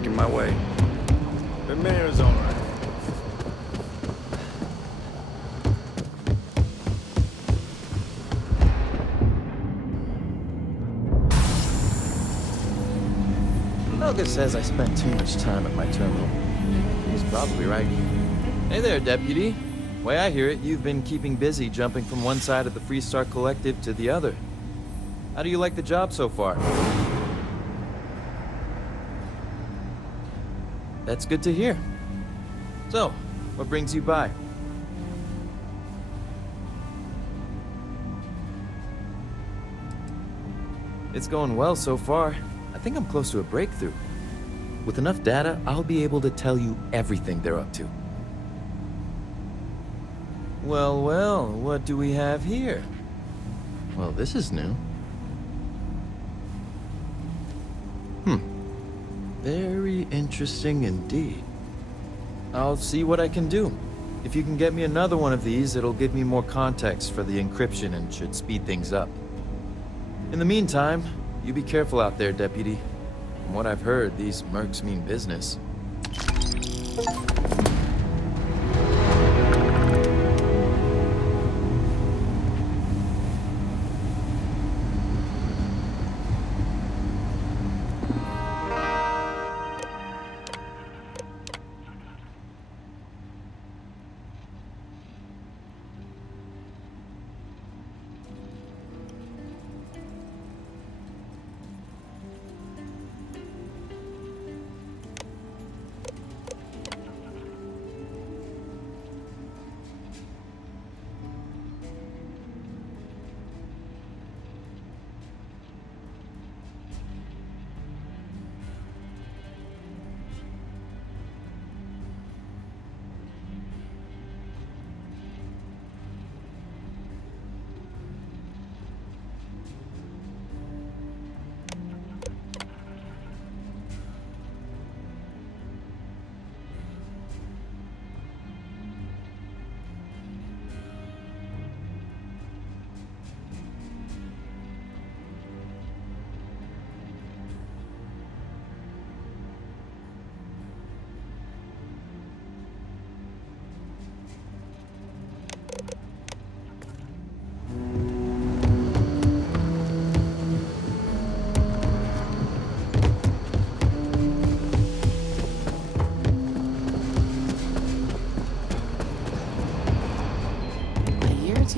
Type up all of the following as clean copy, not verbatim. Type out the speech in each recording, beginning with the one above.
making my way. The mayor's all right. Helga says I spend too much time at my terminal. He's probably right. Hey there, Deputy. Way I hear it, you've been keeping busy jumping from one side of the Freestar Collective to the other. How do you like the job so far? That's good to hear. So, what brings you by? It's going well so far. I think I'm close to a breakthrough. With enough data, I'll be able to tell you everything they're up to. Well, well, what do we have here? Well, this is new. Very interesting indeed. I'll see what I can do. If you can get me another one of these, it'll give me more context for the encryption and should speed things up. In the meantime, you be careful out there, Deputy. From what I've heard, these mercs mean business.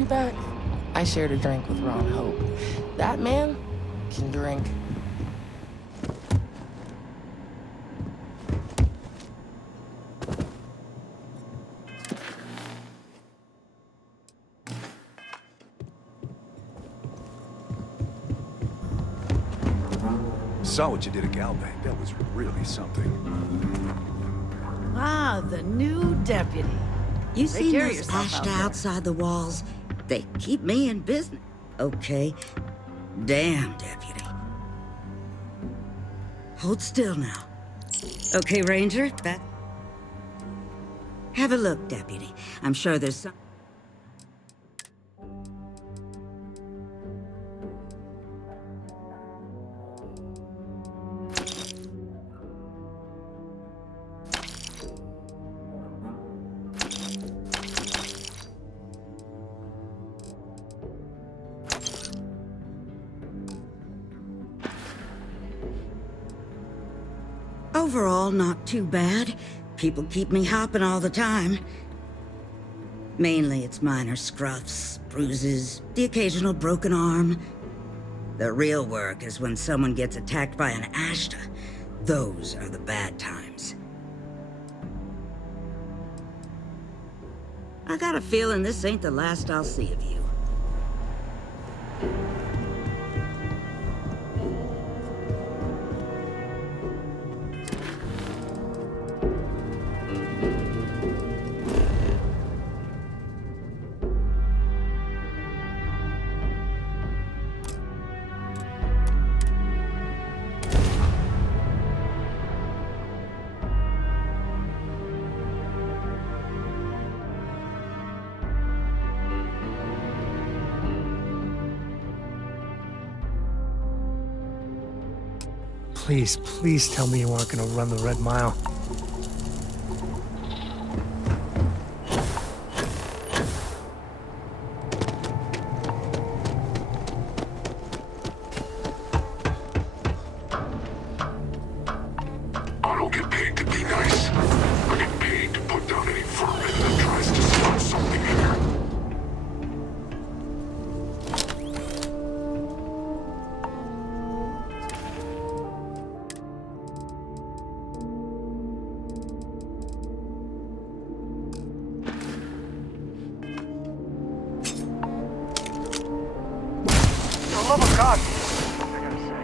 Back, I shared a drink with Ron Hope. That man can drink. Saw what you did at Galbank. That was really something. Ah, the new deputy. You Take see care of those yourself Ashta out there. outside the walls? They keep me in business. Okay. Damn, deputy. Hold still now. Okay, Ranger, back. Have a look, deputy. I'm sure there's some... Overall, not too bad. People keep me hopping all the time. Mainly it's minor scruffs, bruises, the occasional broken arm. The real work is when someone gets attacked by an Ashta. Those are the bad times. I got a feeling this ain't the last I'll see of you. Please, please tell me you aren't gonna run the Red Mile. I don't get paid to be nice. I get paid to put down any vermin that tries to start something here. For the love of God, I gotta say,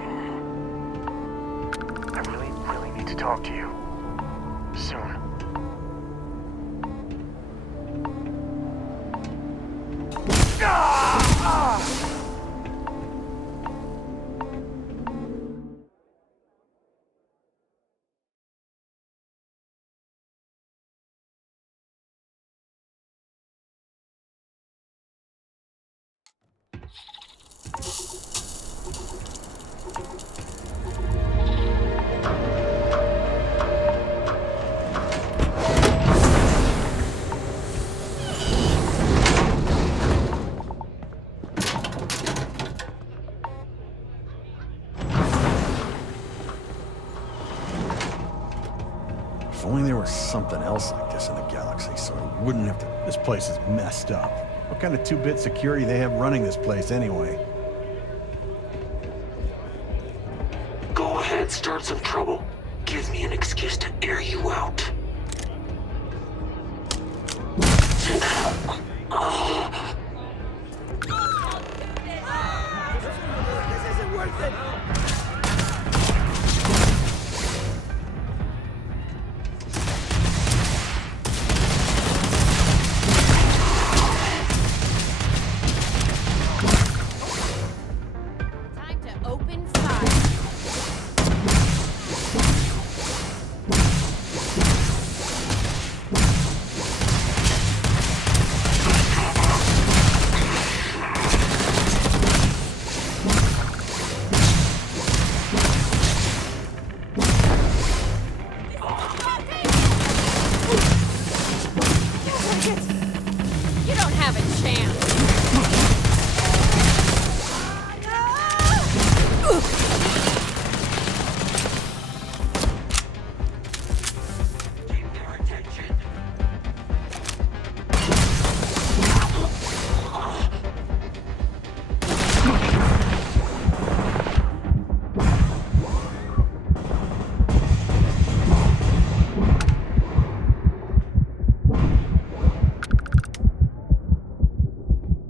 I really need to talk to you. Soon. If only there was something else like this in the galaxy, so I wouldn't have to... This place is messed up. What kind of two-bit security they have running this place anyway? Go ahead, start some trouble. Give me an excuse to air you out. Time to open fire. You don't have a chance.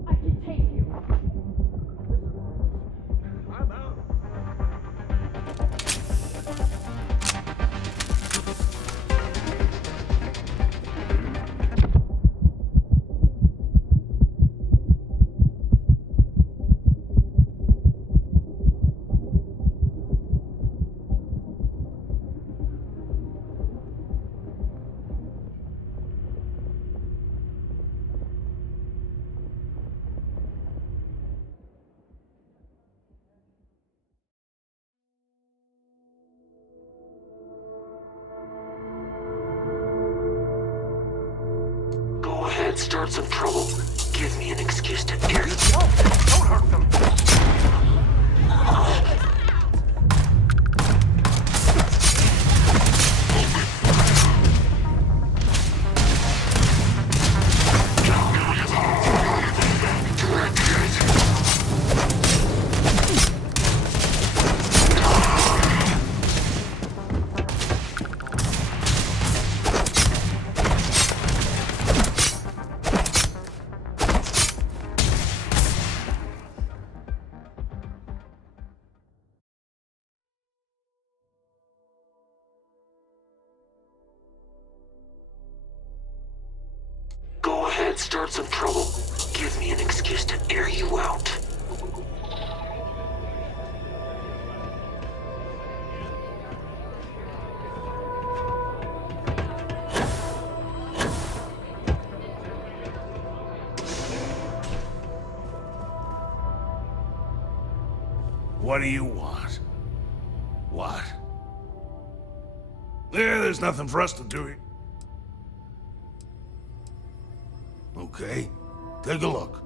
I can take you. I'm out. Go ahead, start some trouble. Give me an excuse to air you Don't hurt them! Go ahead, start some trouble. Give me an excuse to air you out. What do you want? What? Yeah, there's nothing for us to do here. Okay, take a look.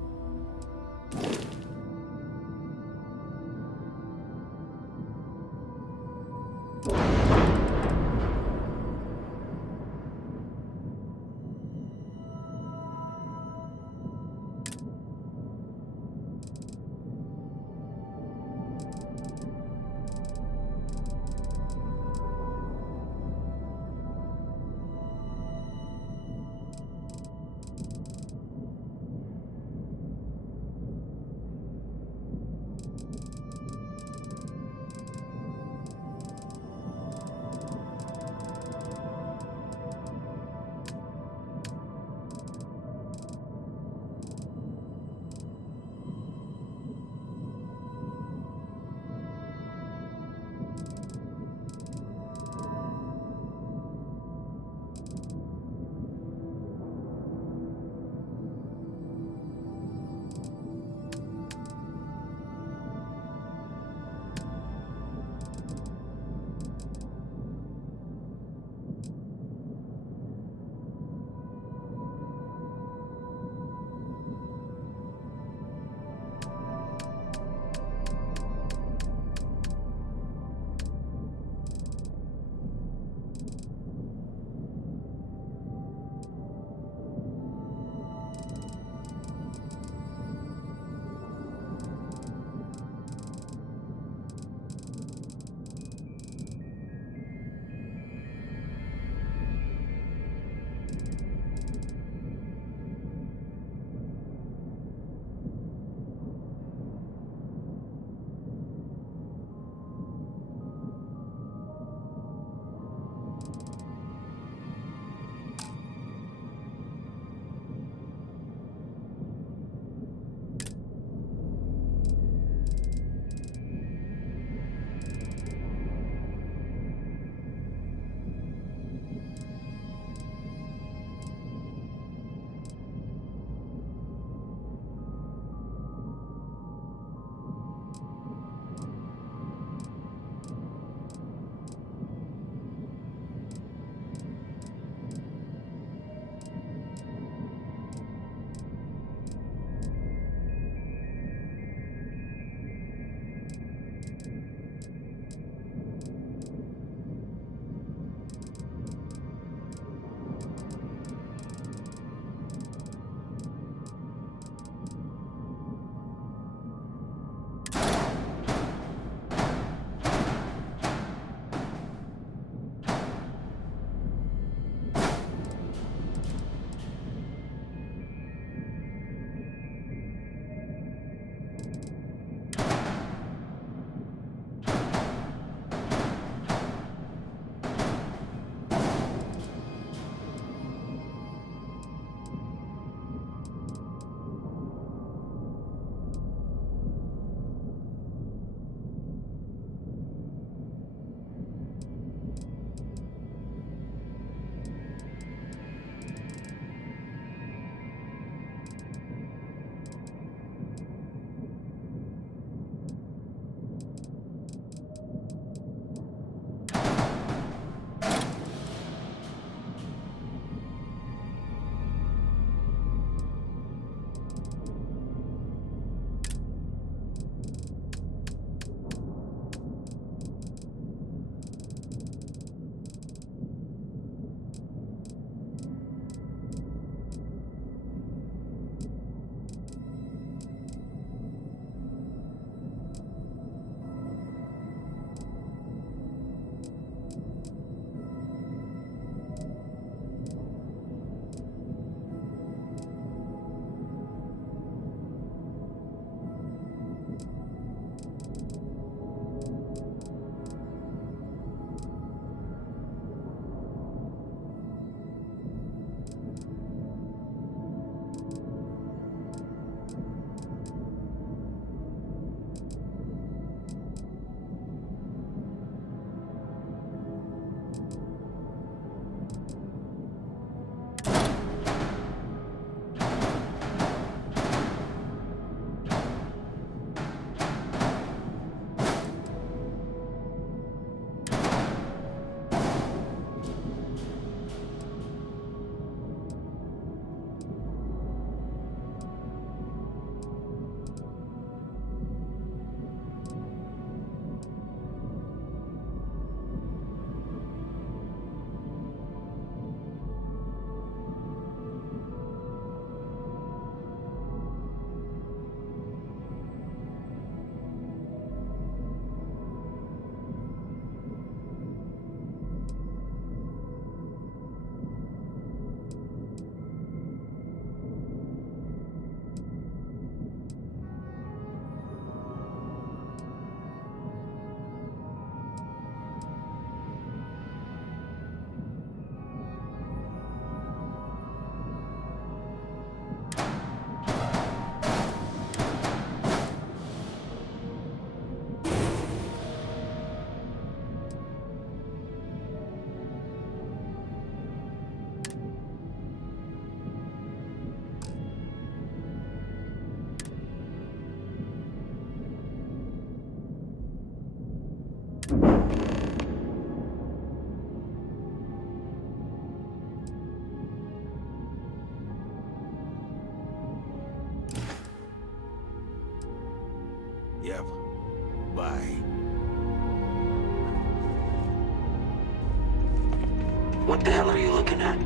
What the hell are you looking at?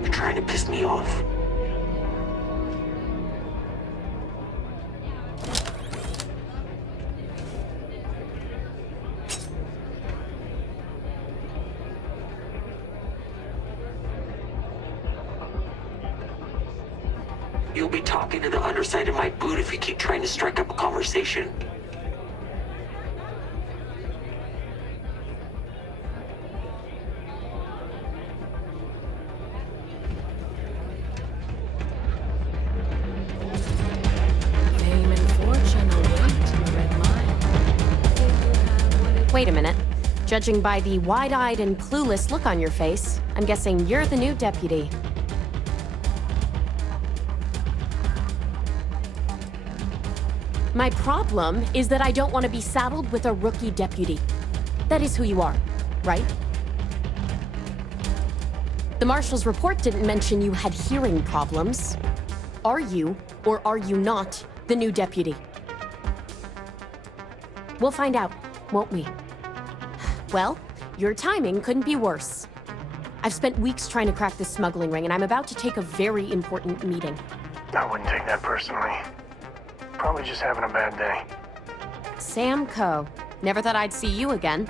You're trying to piss me off. You'll be talking to the underside of my boot if you keep trying to strike up a conversation. Fame and fortune await in the red mine. Wait a minute. Judging by the wide-eyed and clueless look on your face, I'm guessing you're the new deputy. My problem is that I don't want to be saddled with a rookie deputy. That is who you are, right? The marshal's report didn't mention you had hearing problems. Are you, or are you not, the new deputy? We'll find out, won't we? Well, your timing couldn't be worse. I've spent weeks trying to crack this smuggling ring, and I'm about to take a very important meeting. I wouldn't take that personally. Probably just having a bad day. Sam Coe. Never thought I'd see you again.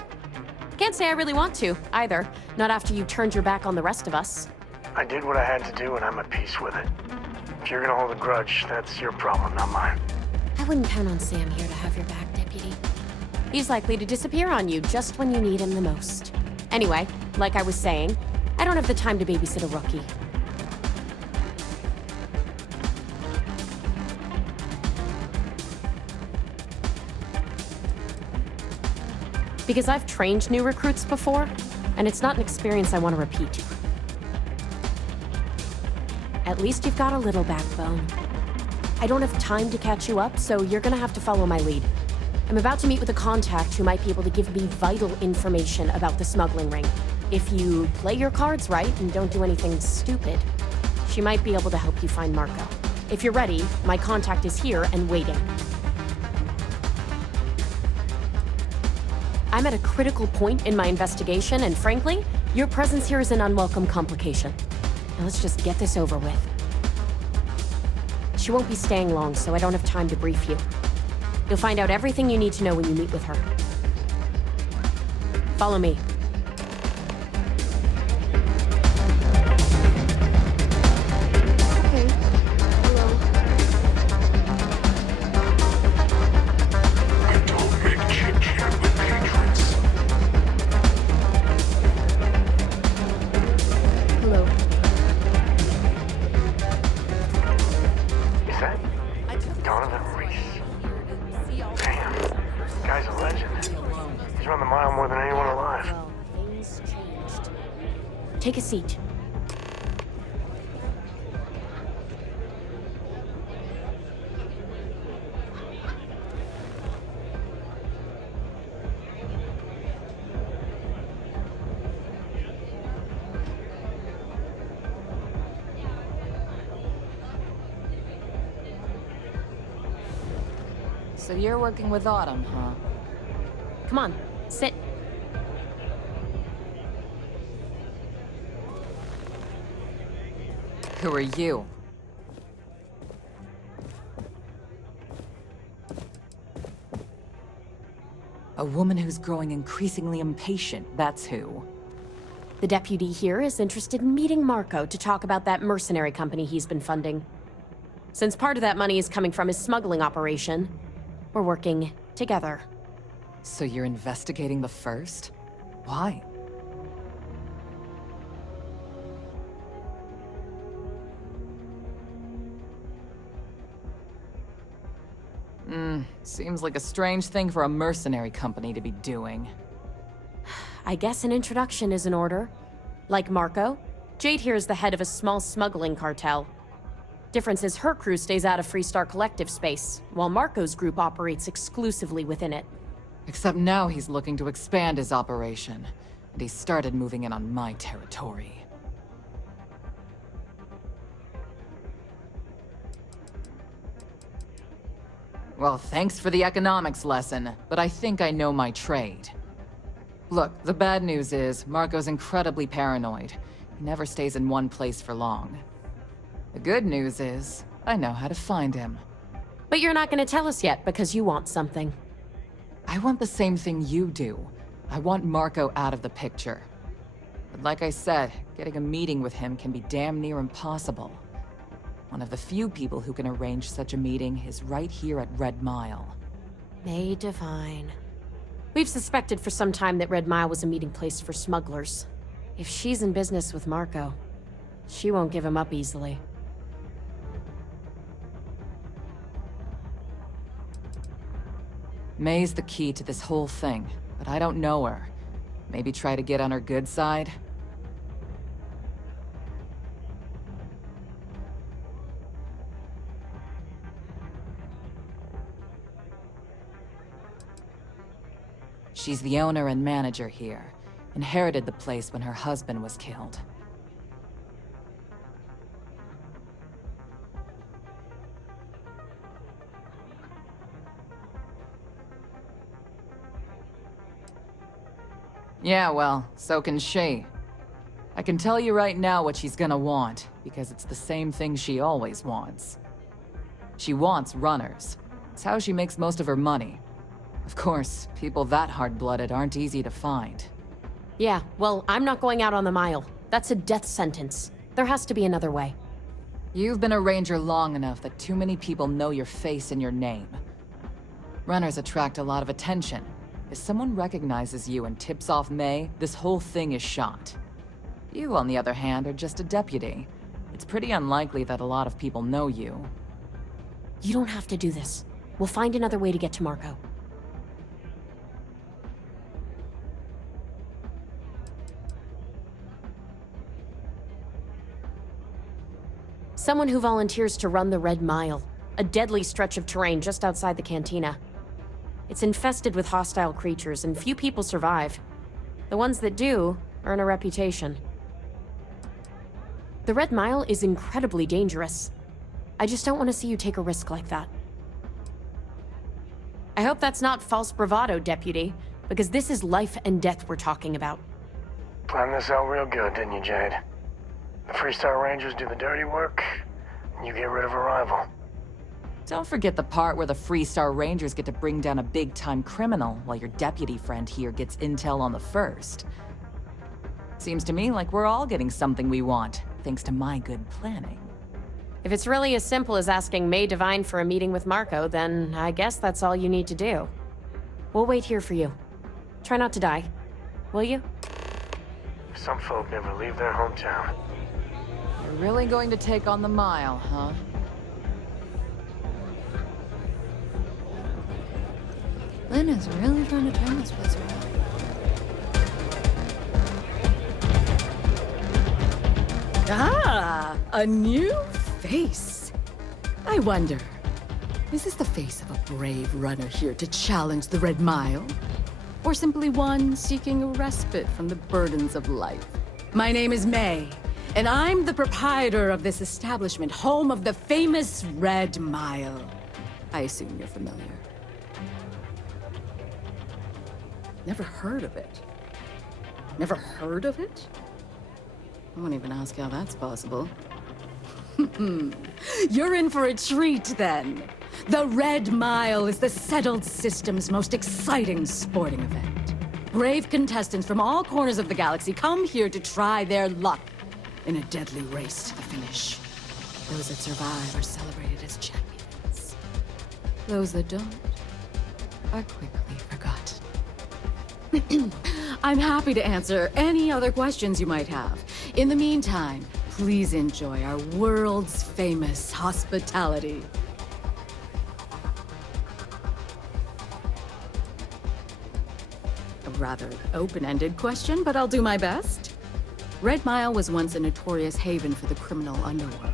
Can't say I really want to, either. Not after you turned your back on the rest of us. I did what I had to do and I'm at peace with it. If you're gonna hold a grudge, that's your problem, not mine. I wouldn't count on Sam here to have your back, Deputy. He's likely to disappear on you just when you need him the most. Anyway, like I was saying, I don't have the time to babysit a rookie. Because I've trained new recruits before, and it's not an experience I want to repeat. At least you've got a little backbone. I don't have time to catch you up, so you're gonna have to follow my lead. I'm about to meet with a contact who might be able to give me vital information about the smuggling ring. If you play your cards right and don't do anything stupid, she might be able to help you find Marco. If you're ready, my contact is here and waiting. I'm at a critical point in my investigation, and frankly, your presence here is an unwelcome complication. Now let's just get this over with. She won't be staying long, so I don't have time to brief you. You'll find out everything you need to know when you meet with her. Follow me. I don't make chit-chat with patrons. Hello. Is that Donovan Reese? Damn, guy's a legend. He's run the mile more than anyone alive. Well, things changed. Take a seat. So you're working with Autumn, huh? Come on, sit. Who are you? A woman who's growing increasingly impatient, that's who. The deputy here is interested in meeting Marco to talk about that mercenary company he's been funding. Since part of that money is coming from his smuggling operation, we're working together. So you're investigating the first? Why? Seems like a strange thing for a mercenary company to be doing. I guess an introduction is in order. Like Marco, Jade here is the head of a small smuggling cartel. Difference is her crew stays out of Freestar Collective space, while Marco's group operates exclusively within it. Except now he's looking to expand his operation, and he started moving in on my territory. Well, thanks for the economics lesson, but I think I know my trade. Look, the bad news is, Marco's incredibly paranoid. He never stays in one place for long. The good news is, I know how to find him. But you're not gonna tell us yet because you want something. I want the same thing you do. I want Marco out of the picture. But like I said, getting a meeting with him can be damn near impossible. One of the few people who can arrange such a meeting is right here at Red Mile. May Divine. We've suspected for some time that Red Mile was a meeting place for smugglers. If she's in business with Marco, she won't give him up easily. May's the key to this whole thing, but I don't know her. Maybe try to get on her good side? She's the owner and manager here. Inherited the place when her husband was killed. Yeah, well, so can she. I can tell you right now what she's gonna want, because it's the same thing she always wants. She wants runners. It's how she makes most of her money. Of course, people that hard-blooded aren't easy to find. Yeah, well, I'm not going out on the Mile. That's a death sentence. There has to be another way. You've been a ranger long enough that too many people know your face and your name. Runners attract a lot of attention. If someone recognizes you and tips off May, this whole thing is shot. You, on the other hand, are just a deputy. It's pretty unlikely that a lot of people know you. You don't have to do this. We'll find another way to get to Marco. Someone who volunteers to run the Red Mile, a deadly stretch of terrain just outside the cantina. It's infested with hostile creatures, and few people survive. The ones that do earn a reputation. The Red Mile is incredibly dangerous. I just don't want to see you take a risk like that. I hope that's not false bravado, Deputy, because this is life and death we're talking about. Planned this out real good, didn't you, Jade? The Freestar Rangers do the dirty work, and you get rid of a rival. Don't forget the part where the Freestar Rangers get to bring down a big-time criminal, while your deputy friend here gets intel on the first. Seems to me like we're all getting something we want, thanks to my good planning. If it's really as simple as asking May Divine for a meeting with Marco, then I guess that's all you need to do. We'll wait here for you. Try not to die, will you? Some folk never leave their hometown. You're really going to take on the Mile, huh? Lynn is really trying to turn this place around. Ah, a new face. I wonder, is this the face of a brave runner here to challenge the Red Mile? Or simply one seeking a respite from the burdens of life? My name is May, and I'm the proprietor of this establishment, home of the famous Red Mile. I assume you're familiar. Never heard of it. Never heard of it? I won't even ask how that's possible. You're in for a treat, then. The Red Mile is the settled system's most exciting sporting event. Brave contestants from all corners of the galaxy come here to try their luck in a deadly race to the finish. Those that survive are celebrated as champions. Those that don't are quickly forgotten. I'm happy to answer any other questions you might have. In the meantime, please enjoy our world's famous hospitality. A rather open-ended question, but I'll do my best. Red Mile was once a notorious haven for the criminal underworld.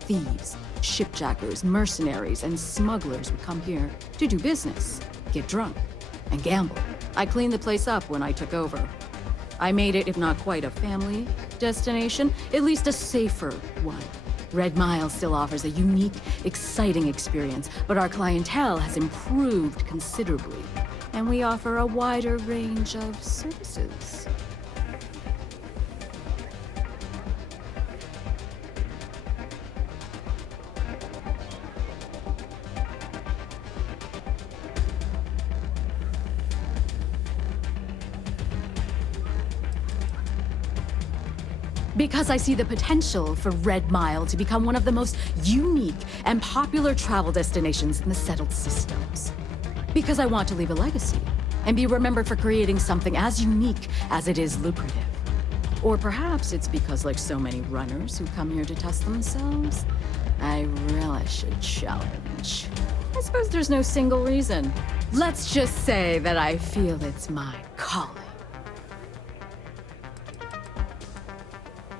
Thieves, shipjackers, mercenaries, and smugglers would come here to do business, get drunk, and gamble. I cleaned the place up when I took over. I made it, if not quite a family destination, at least a safer one. Red Mile still offers a unique, exciting experience, but our clientele has improved considerably. and we offer a wider range of services. Because I see the potential for Red Mile to become one of the most unique and popular travel destinations in the settled systems. Because I want to leave a legacy and be remembered for creating something as unique as it is lucrative. Or perhaps it's because, like so many runners who come here to test themselves, I relish a challenge. I suppose there's no single reason. Let's just say that I feel it's my calling.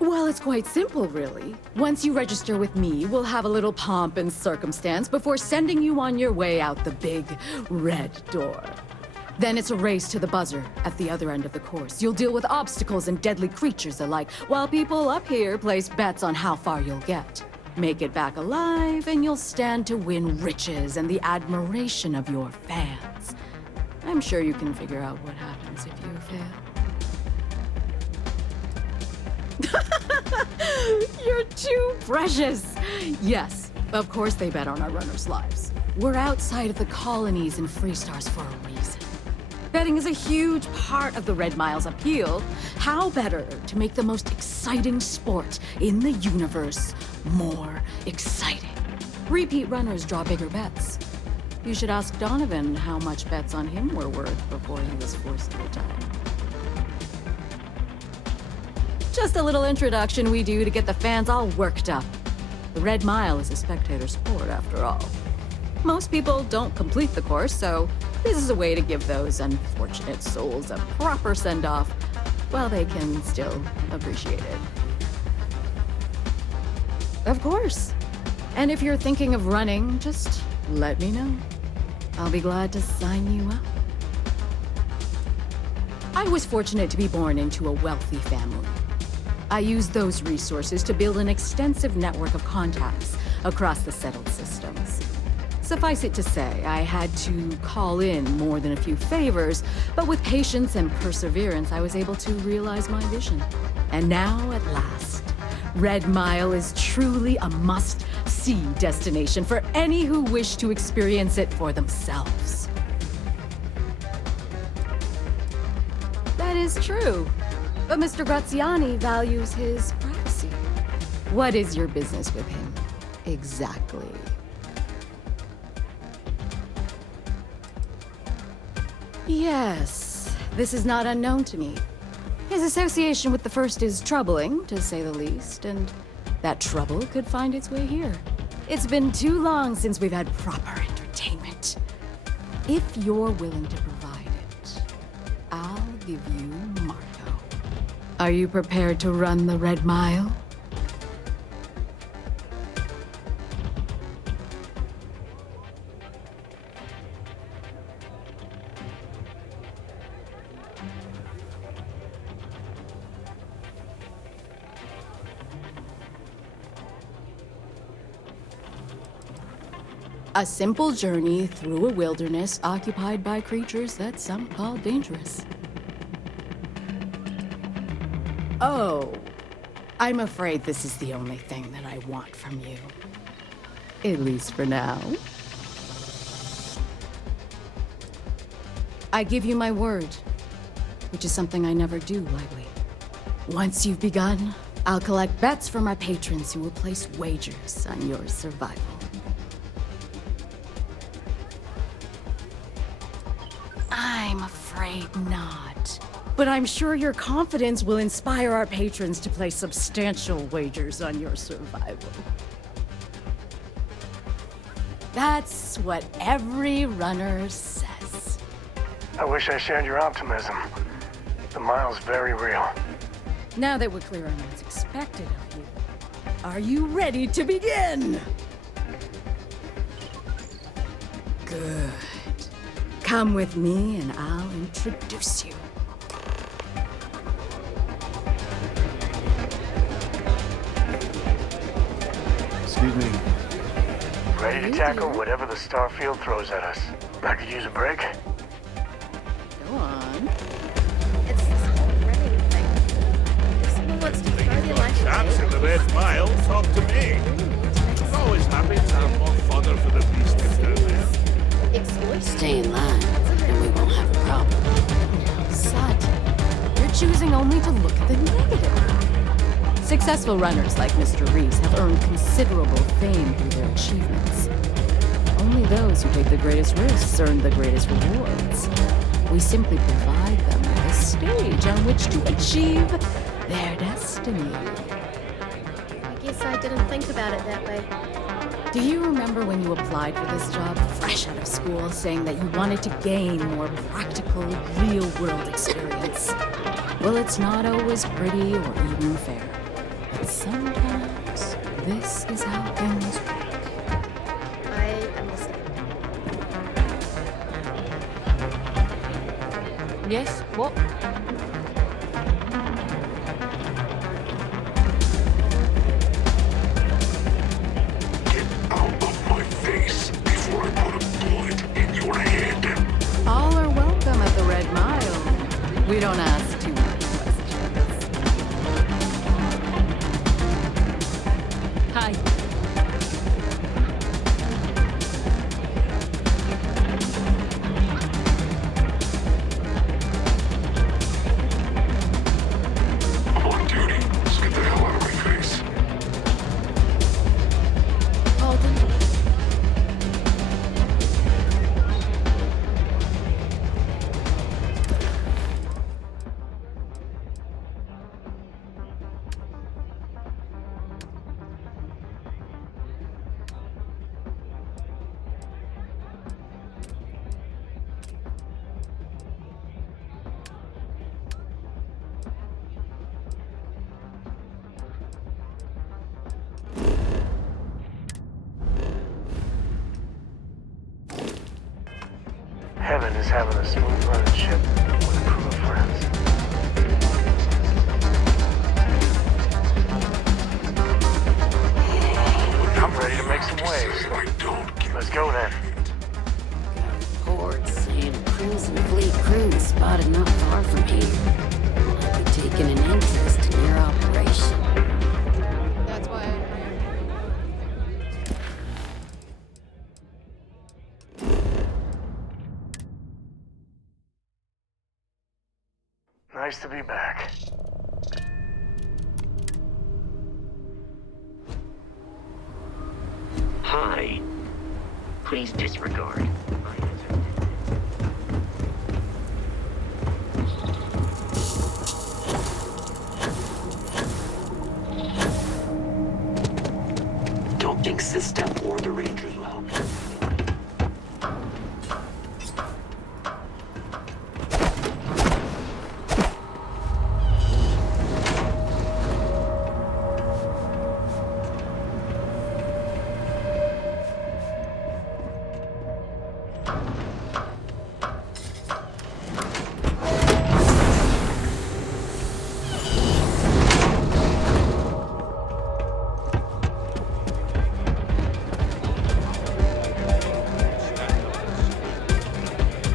Well, it's quite simple, really. Once you register with me, we'll have a little pomp and circumstance before sending you on your way out the big red door. Then it's a race to the buzzer at the other end of the course. You'll deal with obstacles and deadly creatures alike, while people up here place bets on how far you'll get. Make it back alive, and you'll stand to win riches and the admiration of your fans. I'm sure you can figure out what happens if you fail. You're too precious! Yes, of course they bet on our runners' lives. We're outside of the colonies and Freestars for a reason. Betting is a huge part of the Red Mile's appeal. How better to make the most exciting sport in the universe more exciting? Repeat runners draw bigger bets. You should ask Donovan how much bets on him were worth before he was forced to retire. Just a little introduction we do to get the fans all worked up. The Red Mile is a spectator sport, after all. Most people don't complete the course, so this is a way to give those unfortunate souls a proper send-off while they can still appreciate it. Of course. And if you're thinking of running, just let me know. I'll be glad to sign you up. I was fortunate to be born into a wealthy family. I used those resources to build an extensive network of contacts across the settled systems. Suffice it to say, I had to call in more than a few favors, but with patience and perseverance, I was able to realize my vision. And now, at last, Red Mile is truly a must-see destination for any who wish to experience it for themselves. That is true. But Mr. Graziani values his privacy. What is your business with him, exactly? Yes, this is not unknown to me. His association with the First is troubling, to say the least, and that trouble could find its way here. It's been too long since we've had proper entertainment. If you're willing to provide it, I'll give you Marco. Are you prepared to run the Red Mile? A simple journey through a wilderness occupied by creatures that some call dangerous. Oh, I'm afraid this is the only thing that I want from you. At least for now. I give you my word, which is something I never do lightly. Once you've begun, I'll collect bets from our patrons who will place wagers on your survival. I'm afraid not. But I'm sure your confidence will inspire our patrons to place substantial wagers on your survival. That's what every runner says. I wish I shared your optimism. The mile's very real. Now that we're clear on what's expected of you, are you ready to begin? Good. Come with me and I'll introduce you. Excuse me. Ready to tackle whatever the Starfield throws at us. I could use a break. It's this whole running thing. If someone wants to throw their life Chaps in the Red Mile, talk to me. I'm always happy to have more fodder for the beasties down there. Stay in line, and we won't have a problem. Sut, you're choosing only to look at the negative. Successful runners like Mr. Reese have earned considerable fame through their achievements. Only those who take the greatest risks earn the greatest rewards. We simply provide them with a stage on which to achieve their destiny. I guess I didn't think about it that way. Do you remember when you applied for this job fresh out of school, saying that you wanted to gain more practical, real-world experience? Well, it's not always pretty or even fair. But sometimes, this is how things work. I am listening. Yes? What? Get out of my face before I put a bullet in your head. All are welcome at the Red Mile. We don't ask too many questions. Hi. I'm on duty. Let's get the hell out of my face. Alden. Heaven is having a smooth running ship with a crew of friends. I'm ready to make some waves. Let's go then. Reports saying a Crimson Fleet cruise spotted not far from here. I'll be taking an interest in your operation. That's why I'm Nice to be back. Hi. Please disregard. Don't think System or the Rangers will help.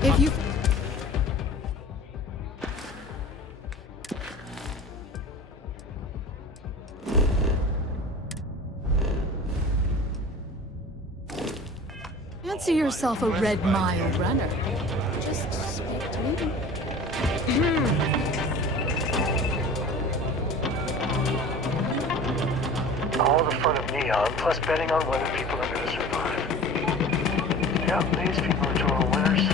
If you... Fancy yourself a Red Mile runner. Just speak to me. All the fun of Neon, plus betting on whether people are gonna survive. Yep, these people are total winners.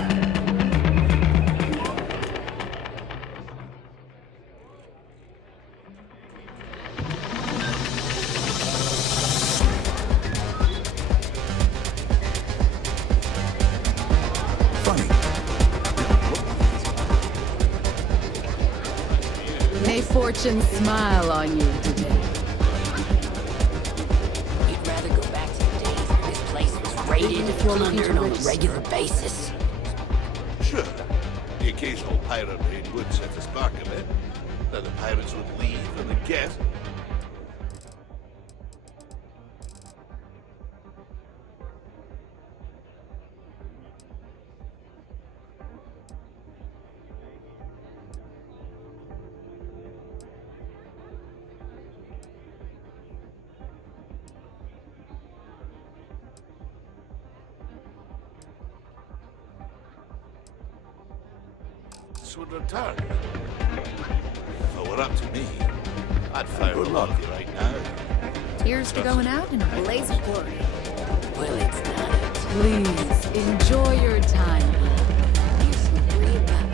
May fortune smile on you today. You'd rather go back to the days when this place was raided and plundered on a regular basis. Sure. The occasional pirate raid would set us back a bit. Then the pirates would leave and the guest. peace would return. If it were up to me, I'd fire a lot of you right now. Here's to going out in a blaze of glory. Well, it's not. Please, enjoy your time. You should breathe that.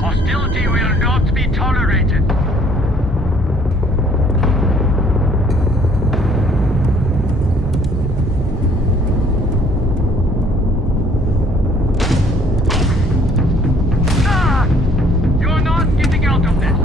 Hostility will not be tolerated. You're not getting out of this.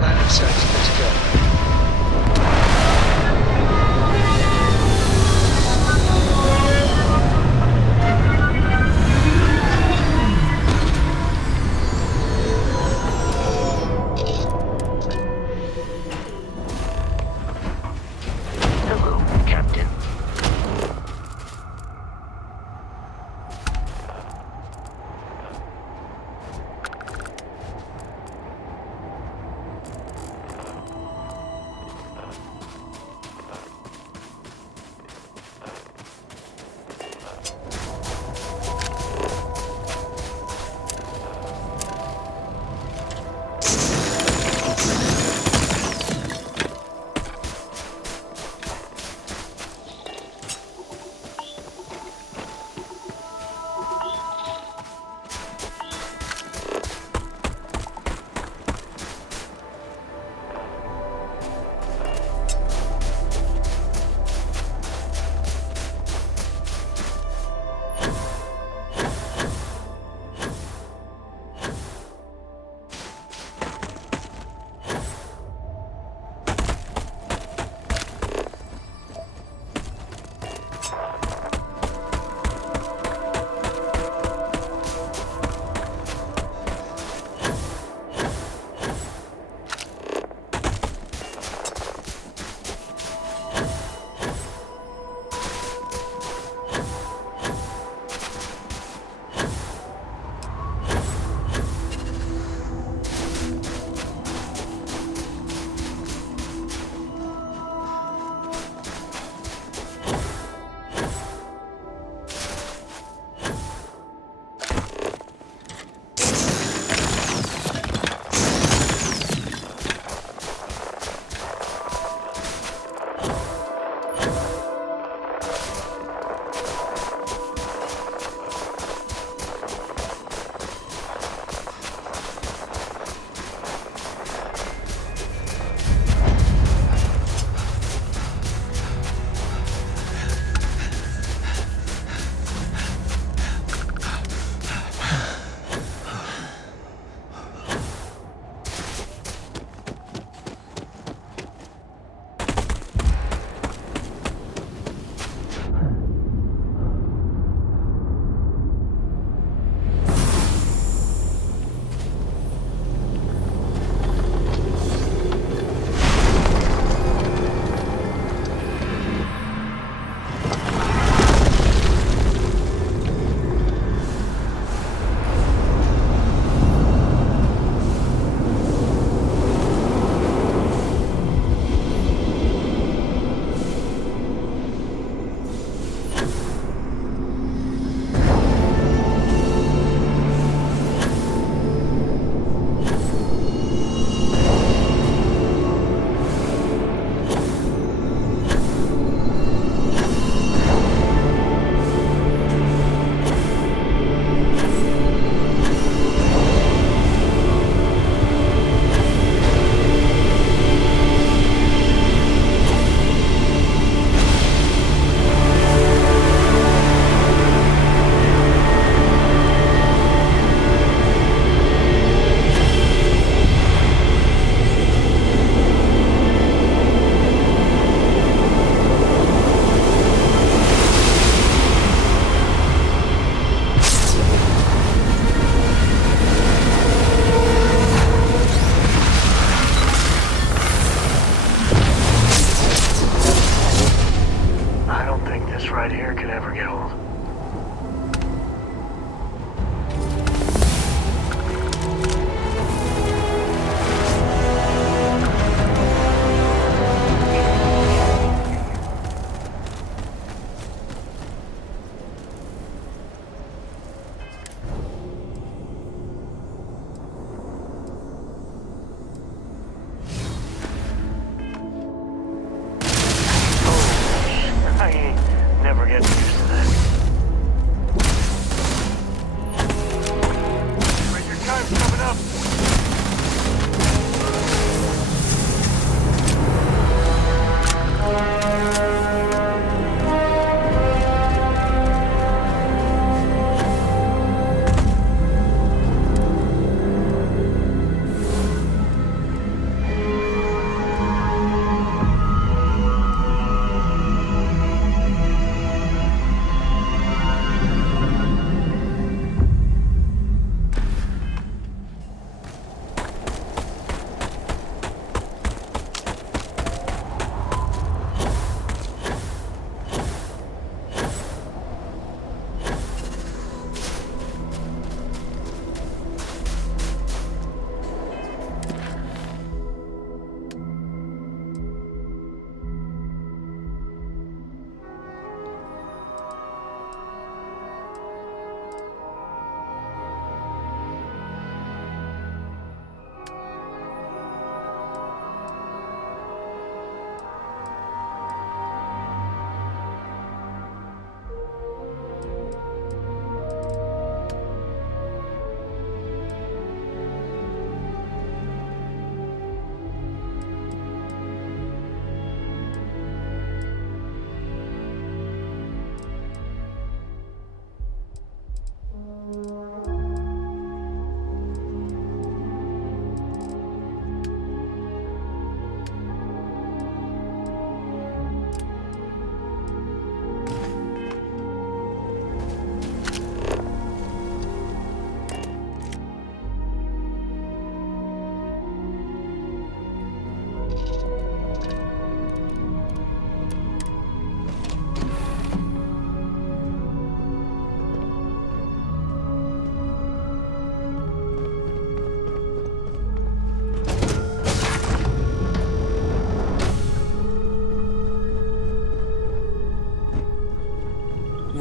Line of sight, let's go. Hello, Captain.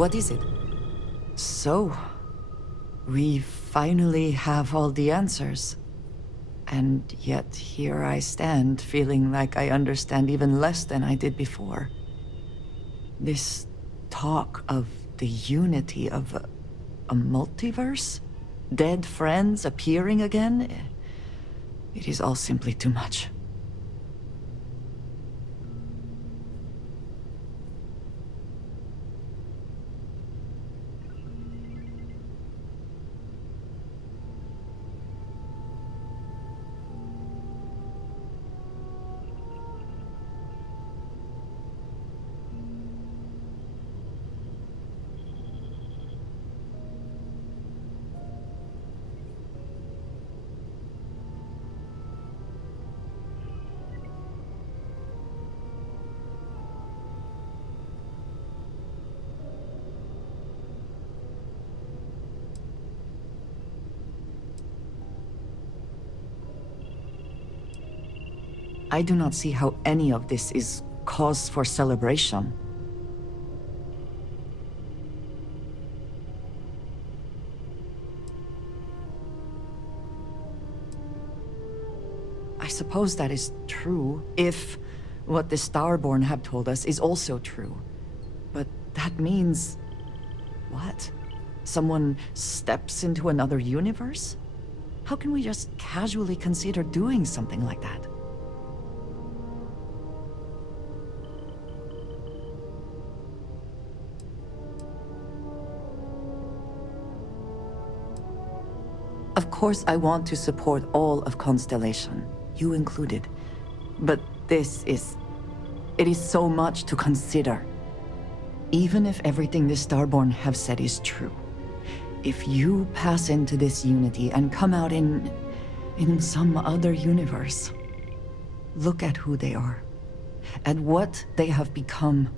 What is it? So, we finally have all the answers. And yet here I stand, feeling like I understand even less than I did before. This talk of the unity of a multiverse? Dead friends appearing again? It is all simply too much. I do not see how any of this is cause for celebration. I suppose that is true, if what the Starborn have told us is also true. But that means... what? Someone steps into another universe? How can we just casually consider doing something like that? Of course, I want to support all of Constellation, you included. But this is... it is so much to consider. Even if everything the Starborn have said is true, if you pass into this unity and come out in some other universe, look at who they are, and what they have become.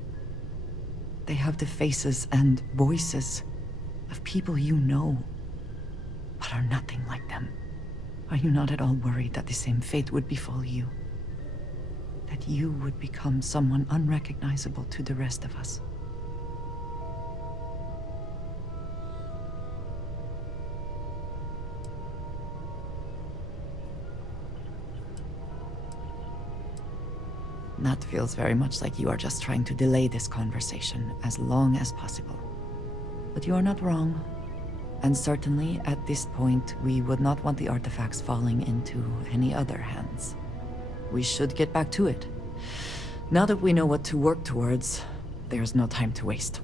They have the faces and voices of people you know, but are nothing like them. Are you not at all worried that the same fate would befall you? That you would become someone unrecognizable to the rest of us? That feels very much like you are just trying to delay this conversation as long as possible. But you are not wrong. And certainly, at this point, we would not want the artifacts falling into any other hands. We should get back to it. Now that we know what to work towards, there's no time to waste.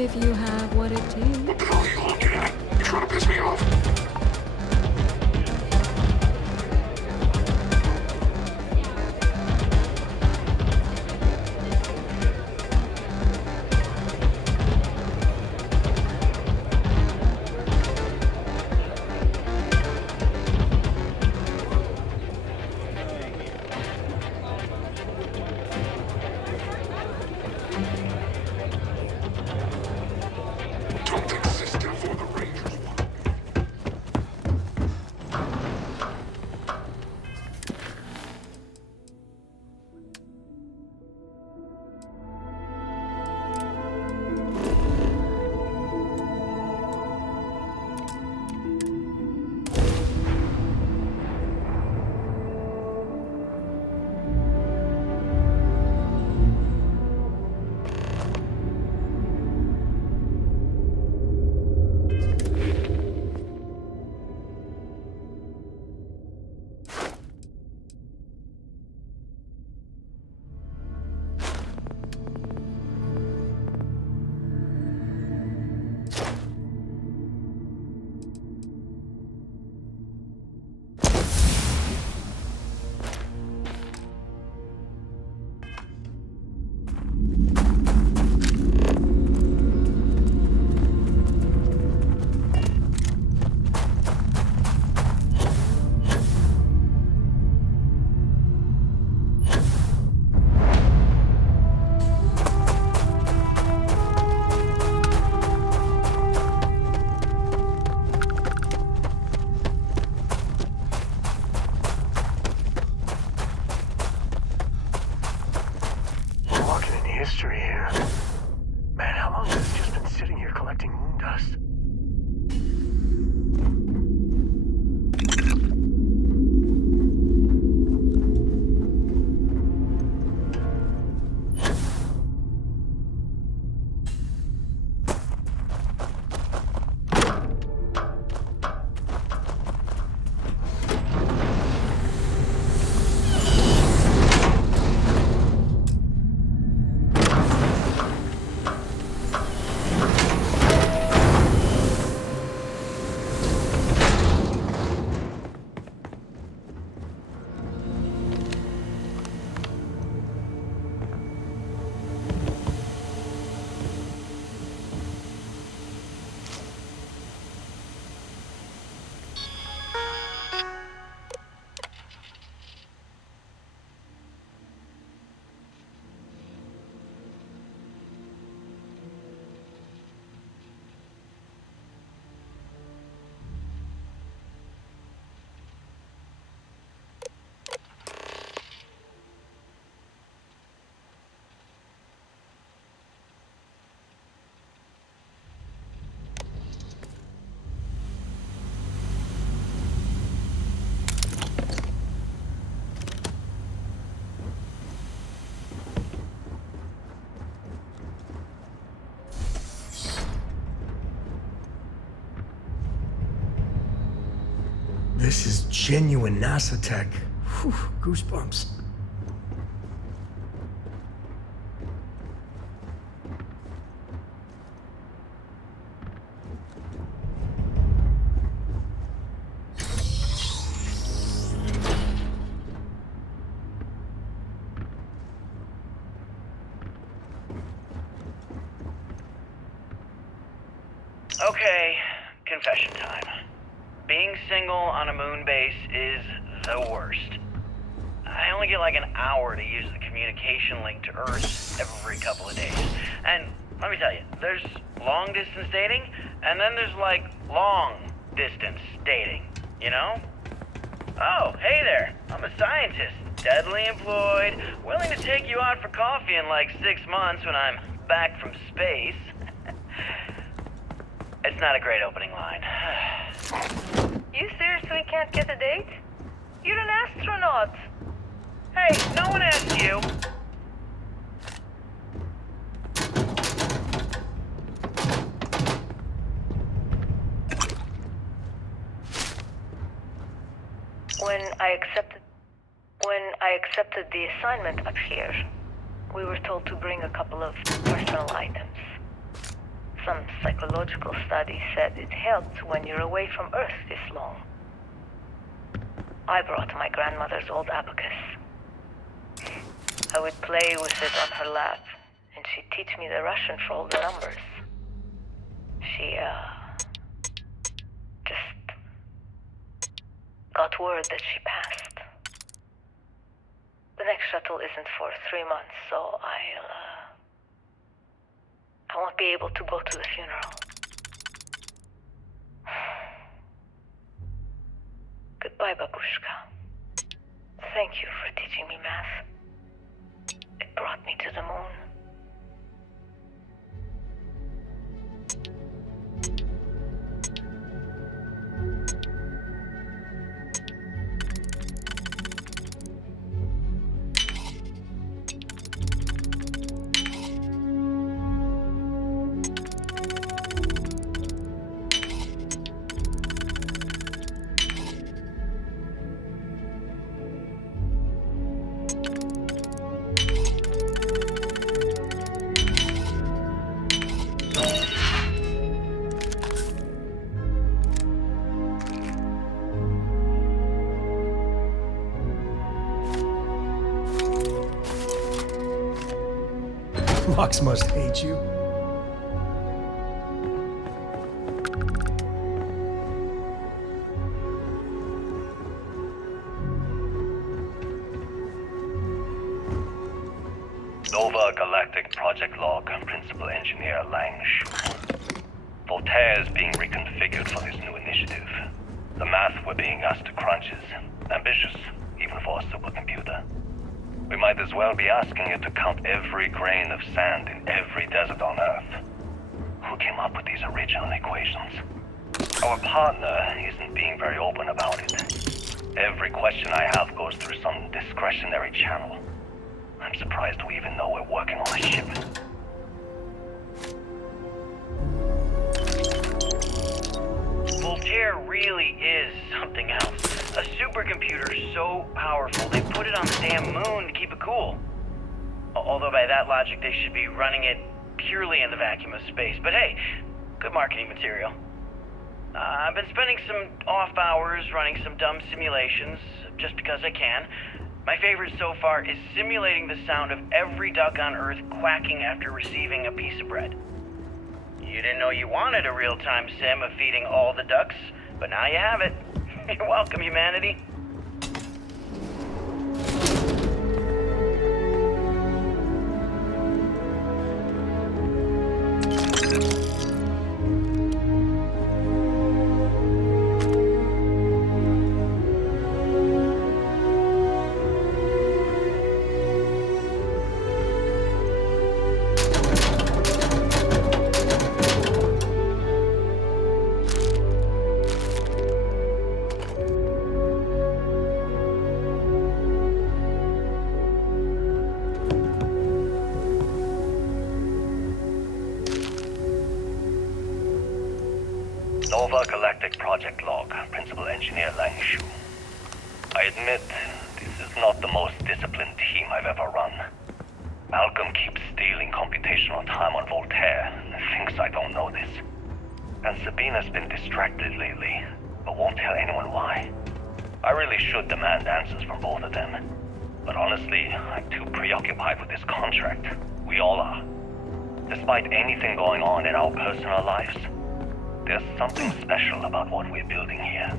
If you have what it takes. What the hell are you looking at? You trying to piss me off? Don't think Sister for the Rangers want. We're walking in history here. Man, how long has this just been sitting here collecting moon dust? This is genuine NASA tech. Whew, goosebumps. Okay, confession time. Being single on a moon base is the worst. I only get like an hour to use the communication link to Earth every couple of days. And let me tell you, there's long distance dating, and then there's like long distance dating, you know? Oh, hey there, I'm a scientist, steadily employed, willing to take you out for coffee in like 6 months when I'm back from space. It's not a great opening line. You seriously can't get a date? You're an astronaut. Hey, no one asked you. When I accepted the assignment up here, we were told to bring a couple of personal items. psychological study said it helped when you're away from Earth this long. I brought my grandmother's old abacus. I would play with it on her lap, and she'd teach me the Russian for all the numbers. She, just got word that she passed. The next shuttle isn't for 3 months, so I won't be able to go to the funeral. Goodbye, Babushka. Thank you for teaching me math. It brought me to the moon. Mox must hate you. Nova Galactic Project Log, Principal Engineer Lang Shu. Voltaire is being reconfigured for this new initiative. The math we're being asked to crunch is ambitious, even for a supercomputer. We might as well be asking it to count every grain of sand in every desert on Earth. Who came up with these original equations? Our partner isn't being very open about it. Every question I have goes through some discretionary channel. I'm surprised we even know we're working on a ship. Voltaire really is something else. A supercomputer so powerful, they put it on the damn moon to keep it cool. Although by that logic, they should be running it purely in the vacuum of space. But hey, good marketing material. I've been spending some off hours running some dumb simulations, just because I can. My favorite so far is simulating the sound of every duck on Earth quacking after receiving a piece of bread. You didn't know you wanted a real-time sim of feeding all the ducks, but now you have it. You're welcome, humanity. Nova Galactic Project Log, Principal Engineer Lang Shu. I admit, this is not the most disciplined team I've ever run. Malcolm keeps stealing computational time on Voltaire and thinks I don't know this. And Sabina's been distracted lately, but won't tell anyone why. I really should demand answers from both of them. But honestly, I'm too preoccupied with this contract. We all are. Despite anything going on in our personal lives, there's something special about what we're building here.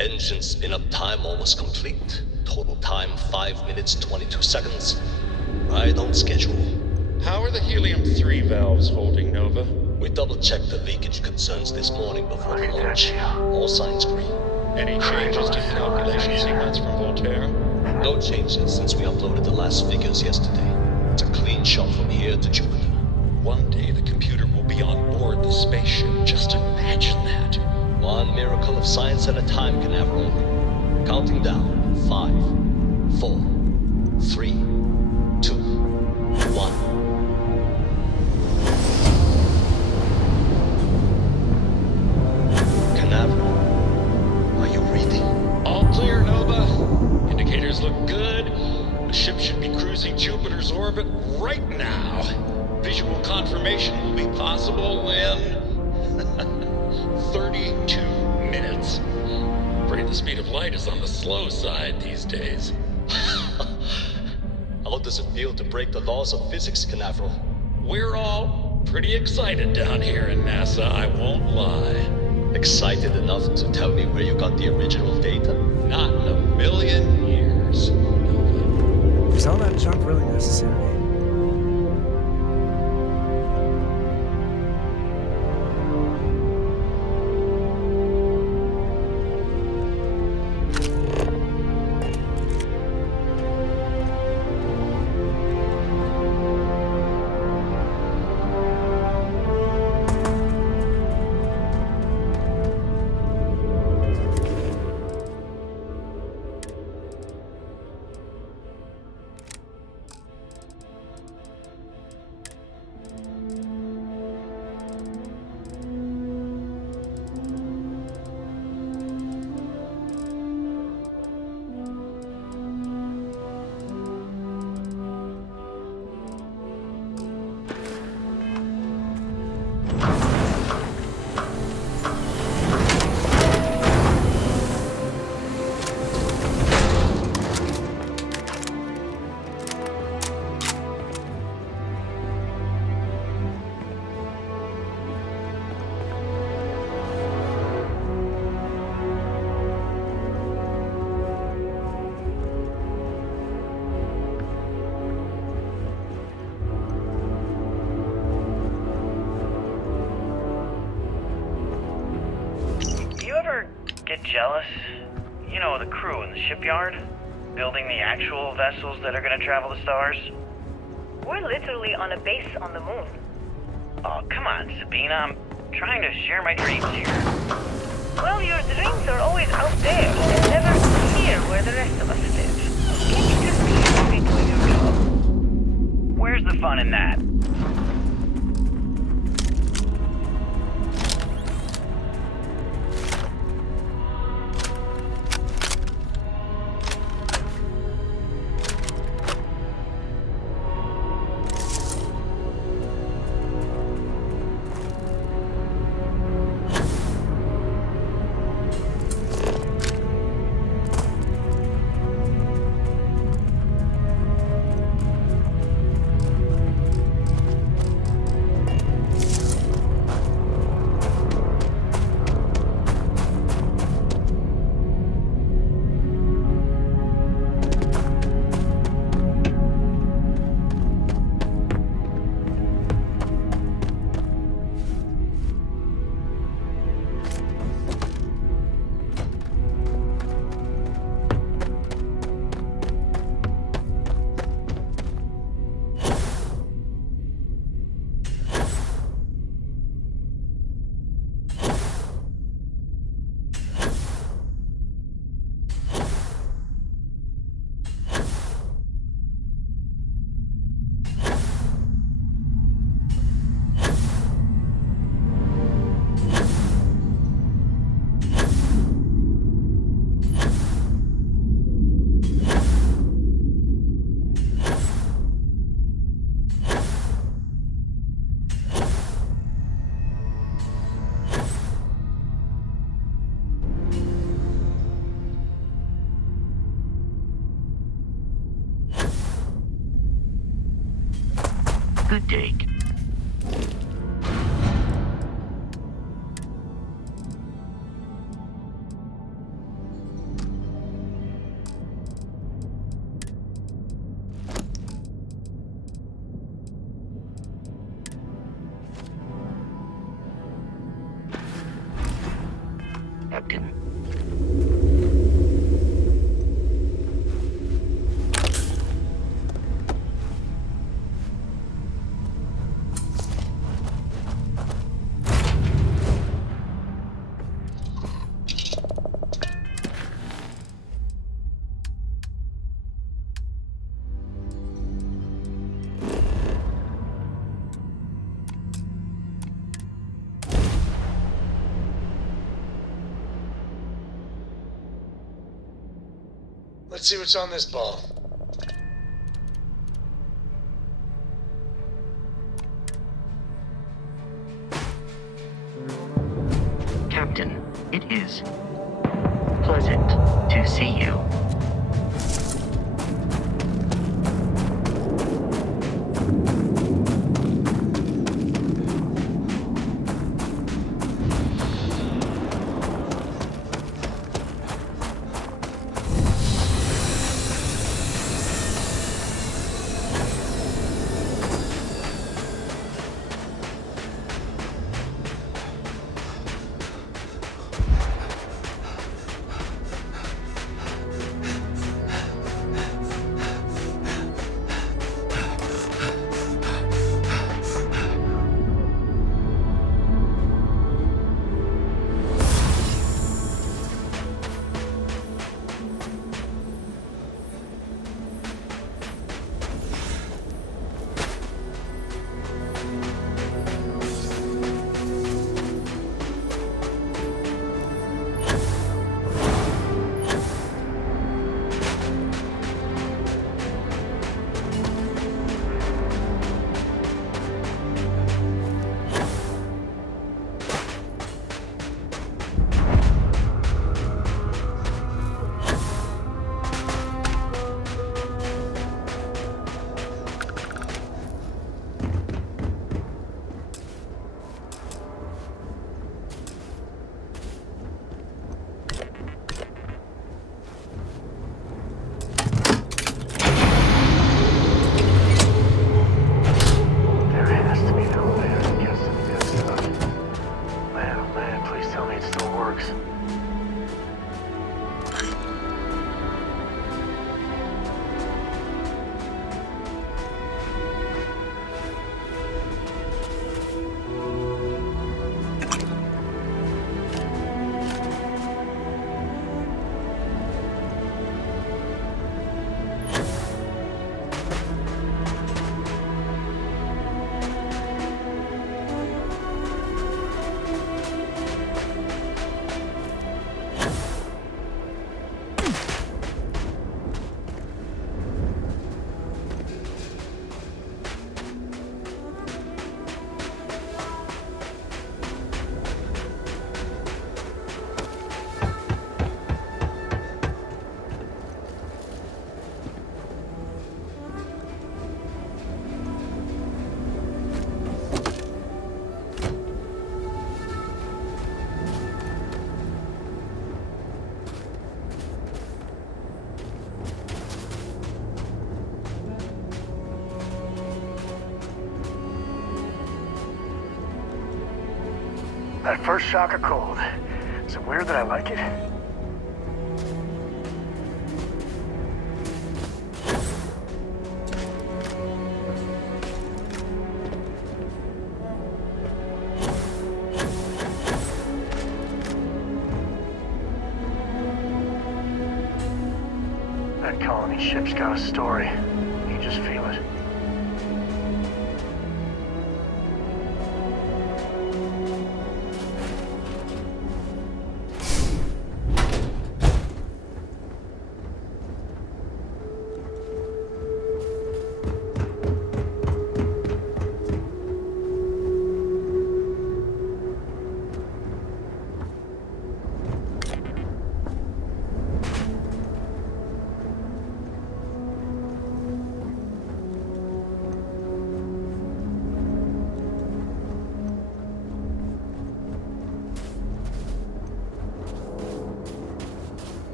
Engine spin-up time almost complete. Total time 5 minutes 22 seconds. Right on schedule. How are the helium-3 valves holding, Nova? We double-checked the leakage concerns this morning before the launch. All signs green. Any changes to the calculation sequence from Voltaire? No changes since we uploaded the last figures yesterday. It's a clean shot from here to Jupiter. One day the computer will be on board the spaceship. Just imagine that. One miracle of science at a time, Canaveral. Counting down. 5, 4, 3, 2, 1. Canaveral, are you reading? All clear, Nova. Indicators look good. The ship should be cruising Jupiter's orbit right now. Visual confirmation will be possible in 32 minutes. Afraid the speed of light is on the slow side these days. How does it feel to break the laws of physics, Canaveral? We're all pretty excited down here in NASA, I won't lie. Excited enough to tell me where you got the original data? Not in a million years. Is all that junk really necessary? Get jealous? You know, the crew in the shipyard? Building the actual vessels that are gonna travel the stars? We're literally on a base on the moon. Oh, come on, Sabina. I'm trying to share my dreams here. Well, your dreams are always out there and never here where the rest of us live. Can't you just be happy doing your job? Where's the fun in that? Good day. Captain. Let's see what's on this ball. Captain, it is pleasant to see you. That first shock of cold. Is it weird that I like it? That colony ship's got a story. You just feel it.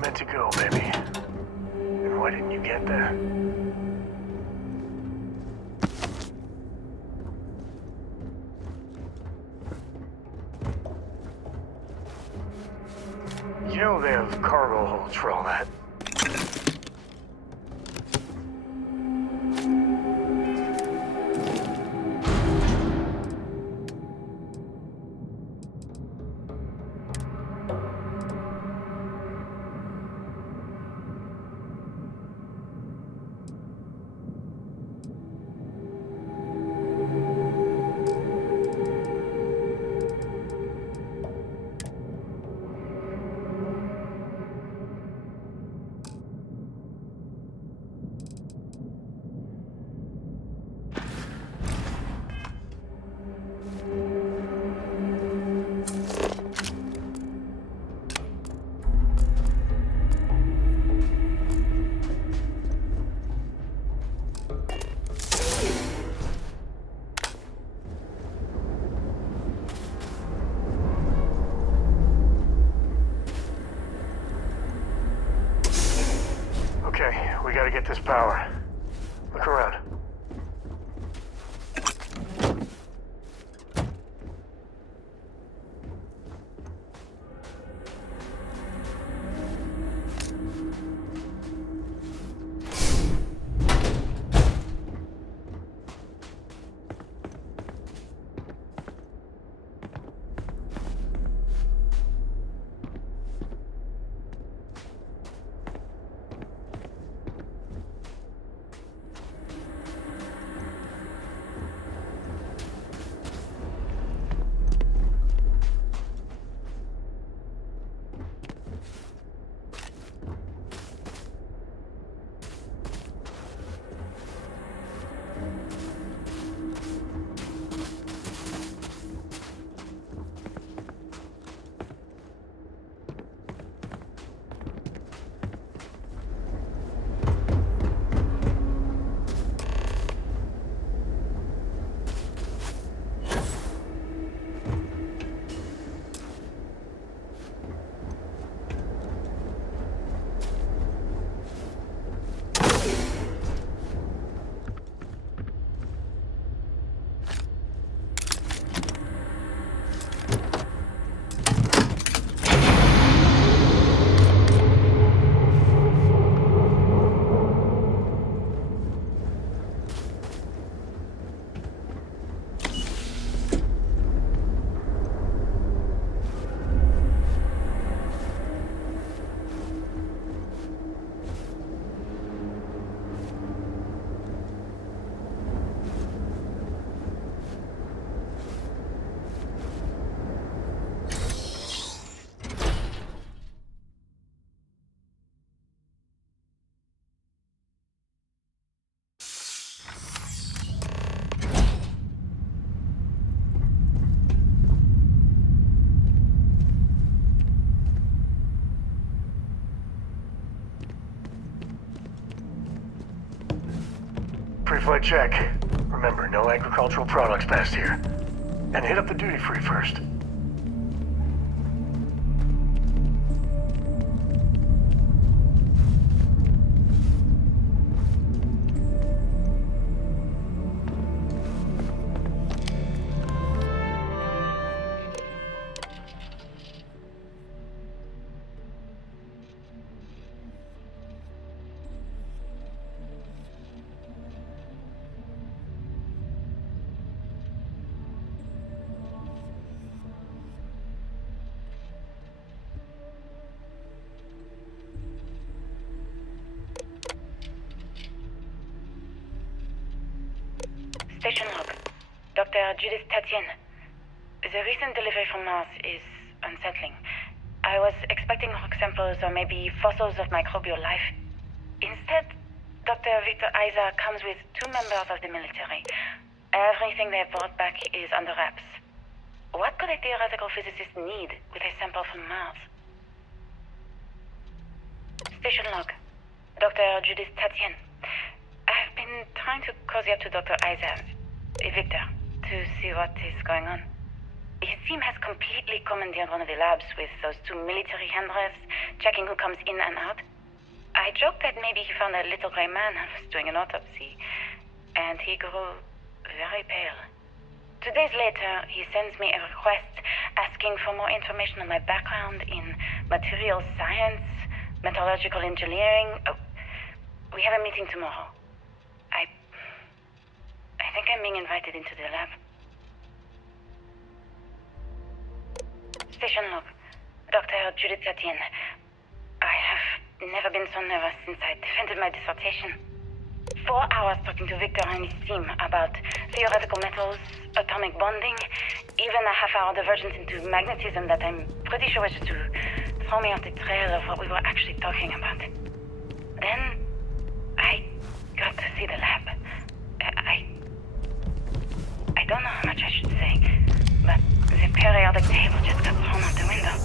meant to go, baby. And why didn't you get there? You know they have cargo holds for all that. Okay, we gotta get this power. Look around. Pre-flight check. Remember, no agricultural products past here. And hit up the duty-free first. Station log. Dr. Judith Tatien. The recent delivery from Mars is unsettling. I was expecting rock samples or maybe fossils of microbial life. Instead, Dr. Victor Isa comes with 2 members of the military. Everything they brought back is under wraps. What could a theoretical physicist need with a sample from Mars? Station log. Dr. Judith Tatien. I've been trying to cozy up to Dr. Isa, Victor, to see what is going on. His team has completely commandeered one of the labs with those 2 military handlers, checking who comes in and out. I joked that maybe he found a little gray man and was doing an autopsy, and he grew very pale. 2 days later, he sends me a request asking for more information on my background in materials science, metallurgical engineering. Oh, we have a meeting tomorrow. I think I'm being invited into the lab. Station log. Dr. Judith Etienne. I have never been so nervous since I defended my dissertation. 4 hours talking to Victor and his team about theoretical metals, atomic bonding, even a half-hour divergence into magnetism that I'm pretty sure was just to throw me off the trail of what we were actually talking about. Then, I got to see the lab. I don't know how much I should say, but the periodic table just got thrown out the window.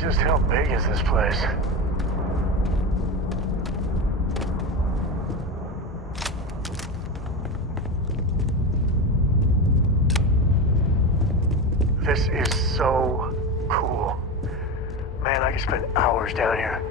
Just how big is this place? This is so cool. Man, I could spend hours down here.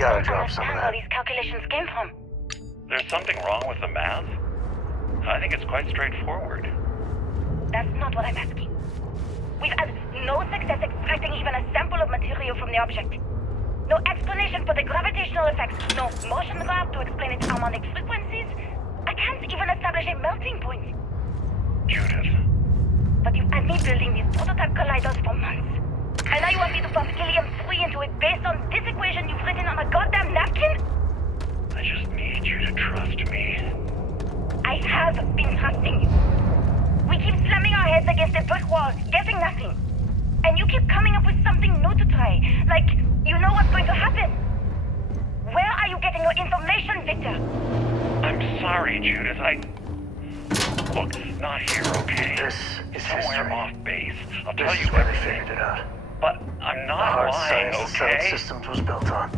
Gotta drop some of that. Where these calculations came from. There's something wrong with the math? I think it's quite straightforward. That's not what I'm asking. We've had no success extracting even a sample of material from the object. No explanation for the gravitational effects. No motion graph to explain its harmonic frequencies. I can't even establish a melting point. Judith. But you had me building these prototype colliders for months. And now you want me to pump helium-3 into it based on this equation you've written on a goddamn napkin? I just need you to trust me. I have been trusting you. We keep slamming our heads against a brick wall, getting nothing. And you keep coming up with something new to try. Like, you know what's going to happen. Where are you getting your information, Victor? I'm sorry, Judith. Look, not here, okay? This is somewhere history. Off base. I'll This tell is you where they everything. figured it out. But I'm The not hard lying, science the Southern okay? Systems was built on.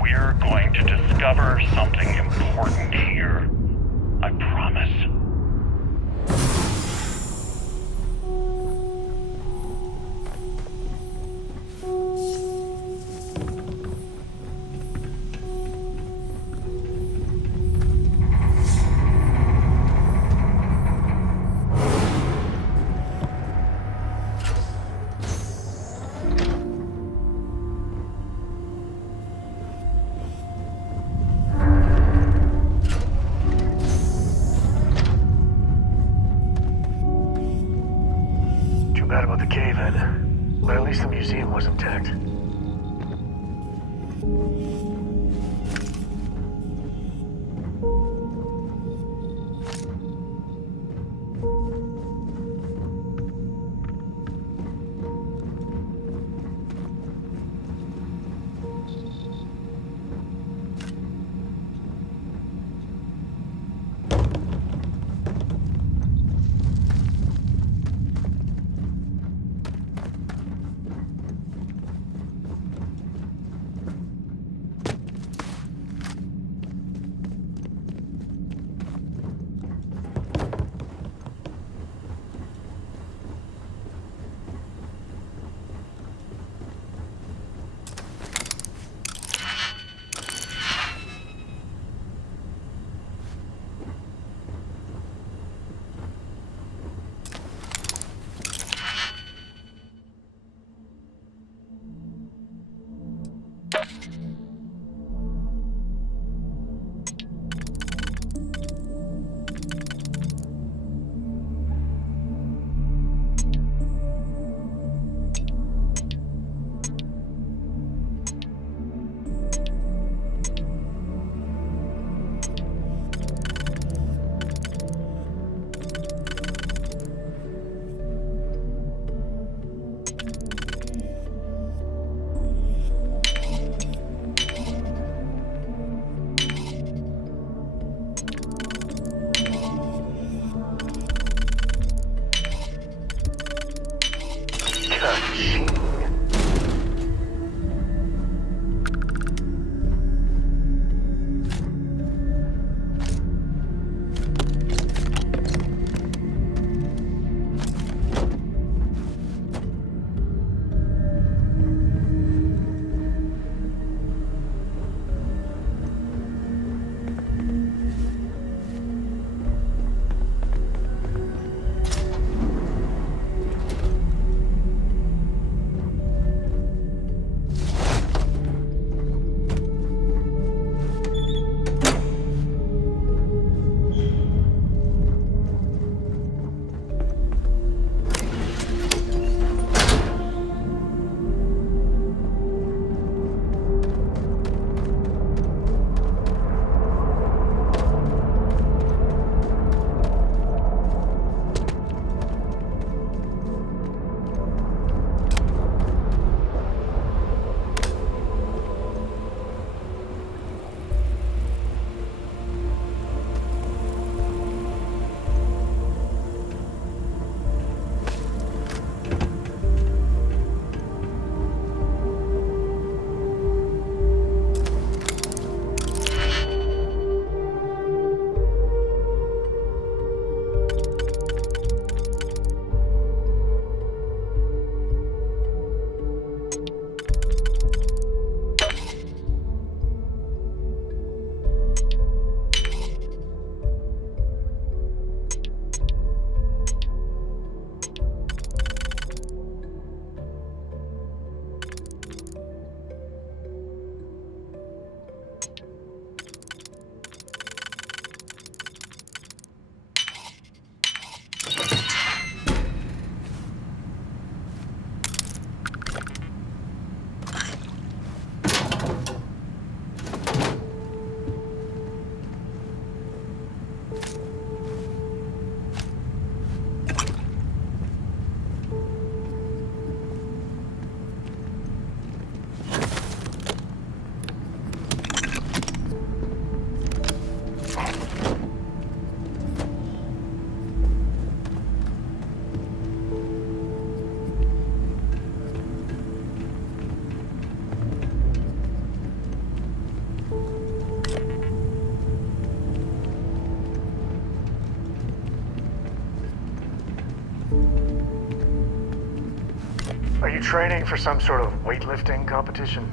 We're going to discover something important here. I promise. Are you training for some sort of weightlifting competition?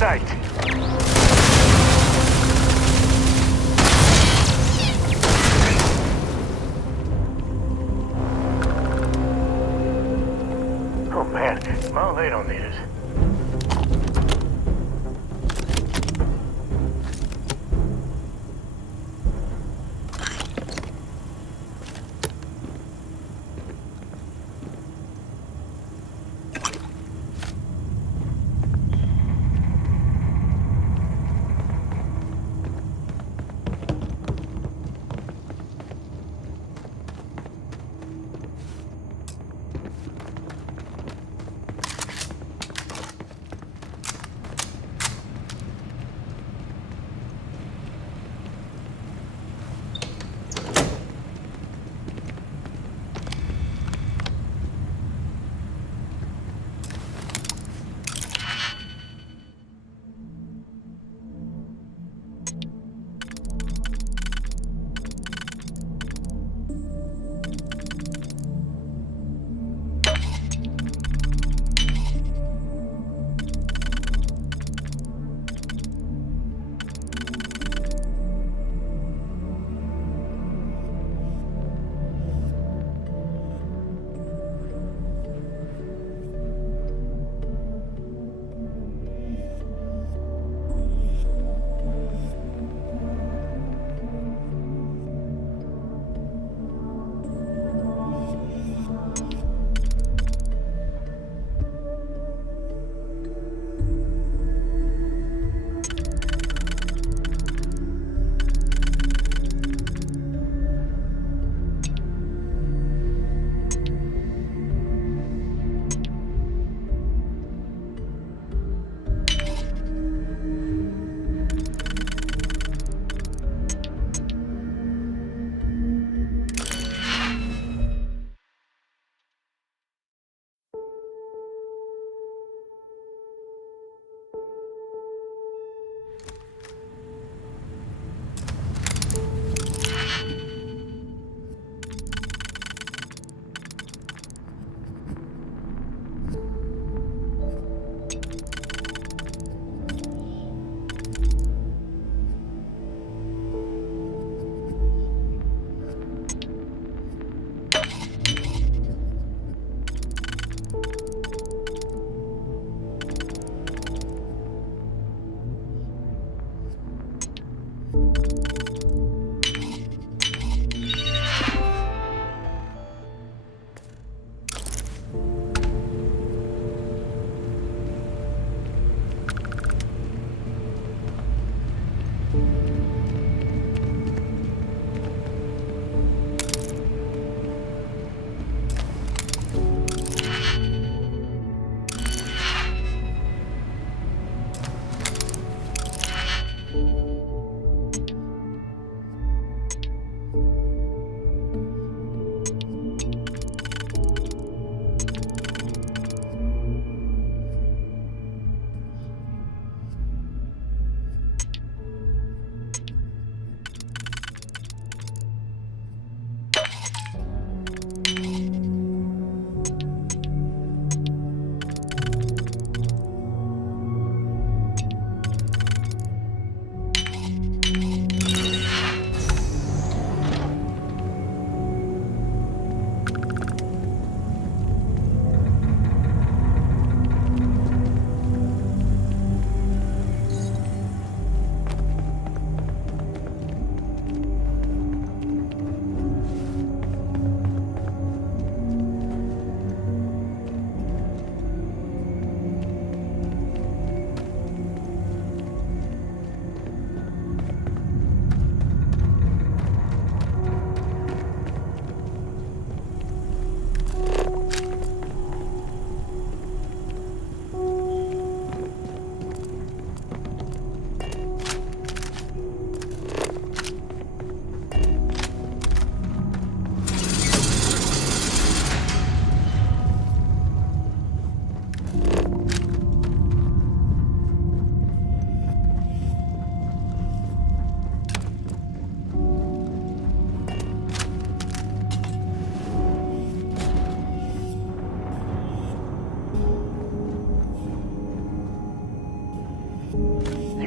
Night. Oh man, well they don't need it.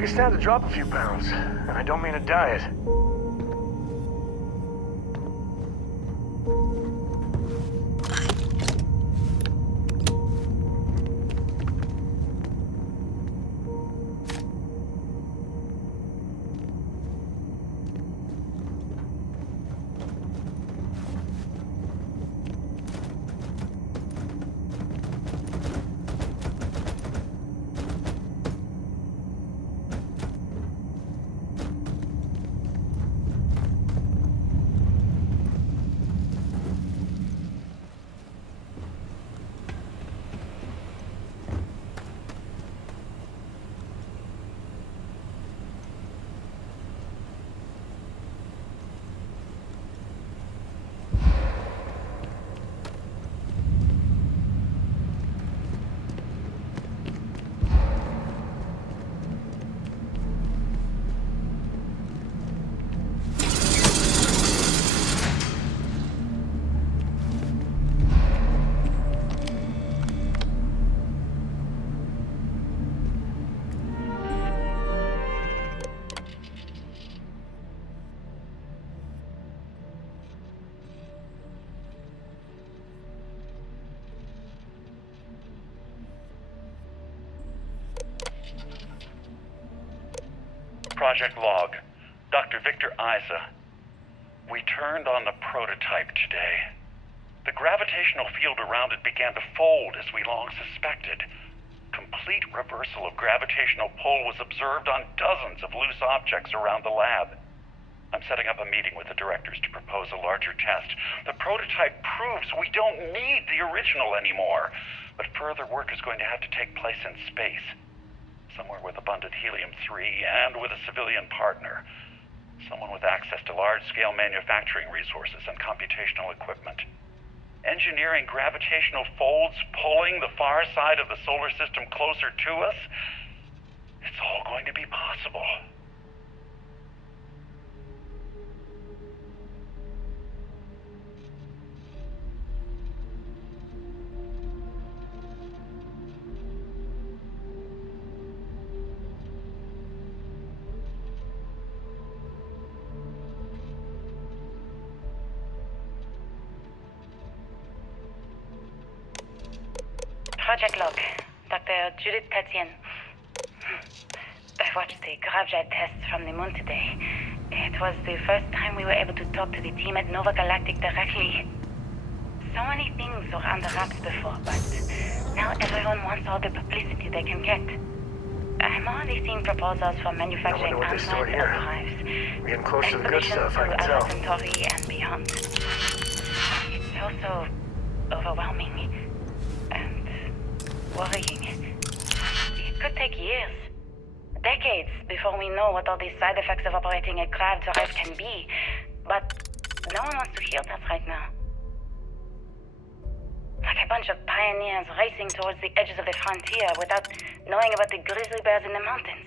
can stand to drop a few pounds, and I don't mean a diet. Project Log, Dr. Victor Isa. We turned on the prototype today. The gravitational field around it began to fold as we long suspected. Complete reversal of gravitational pull was observed on dozens of loose objects around the lab. I'm setting up a meeting with the directors to propose a larger test. The prototype proves we don't need the original anymore, but further work is going to have to take place in space. Somewhere with abundant helium-3 and with a civilian partner. Someone with access to large-scale manufacturing resources and computational equipment. Engineering gravitational folds pulling the far side of the solar system closer to us, it's all going to be possible. Project Log, Dr. Judith Tatien. I watched the gravjet tests from the moon today. It was the first time we were able to talk to the team at Nova Galactic directly. So many things were under wraps before, but now everyone wants all the publicity they can get. I'm already seeing proposals for manufacturing what they stored here. drives. We're getting close to the good stuff, I can tell. Centauri and beyond. It's also overwhelming and worrying. It could take years, decades, before we know what all these side effects of operating a grav drive can be. But no one wants to hear that right now. Like a bunch of pioneers racing towards the edges of the frontier without knowing about the grizzly bears in the mountains.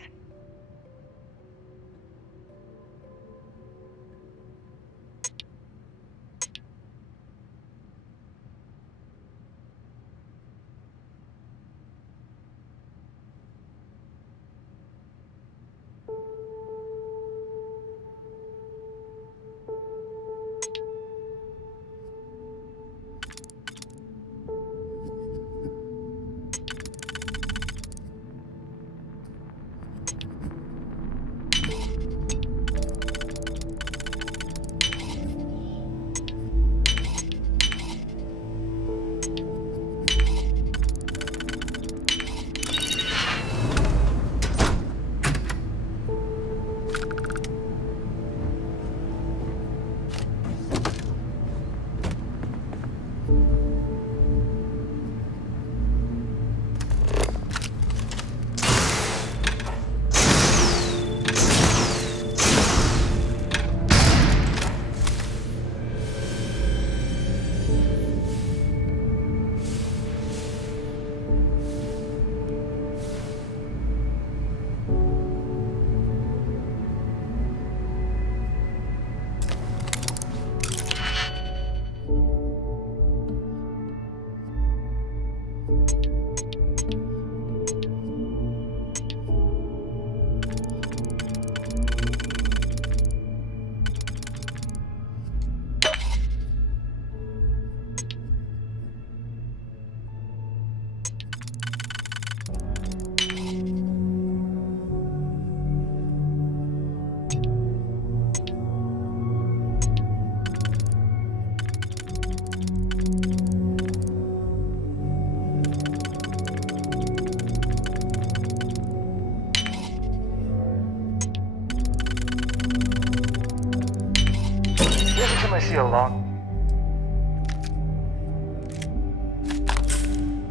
I see a log.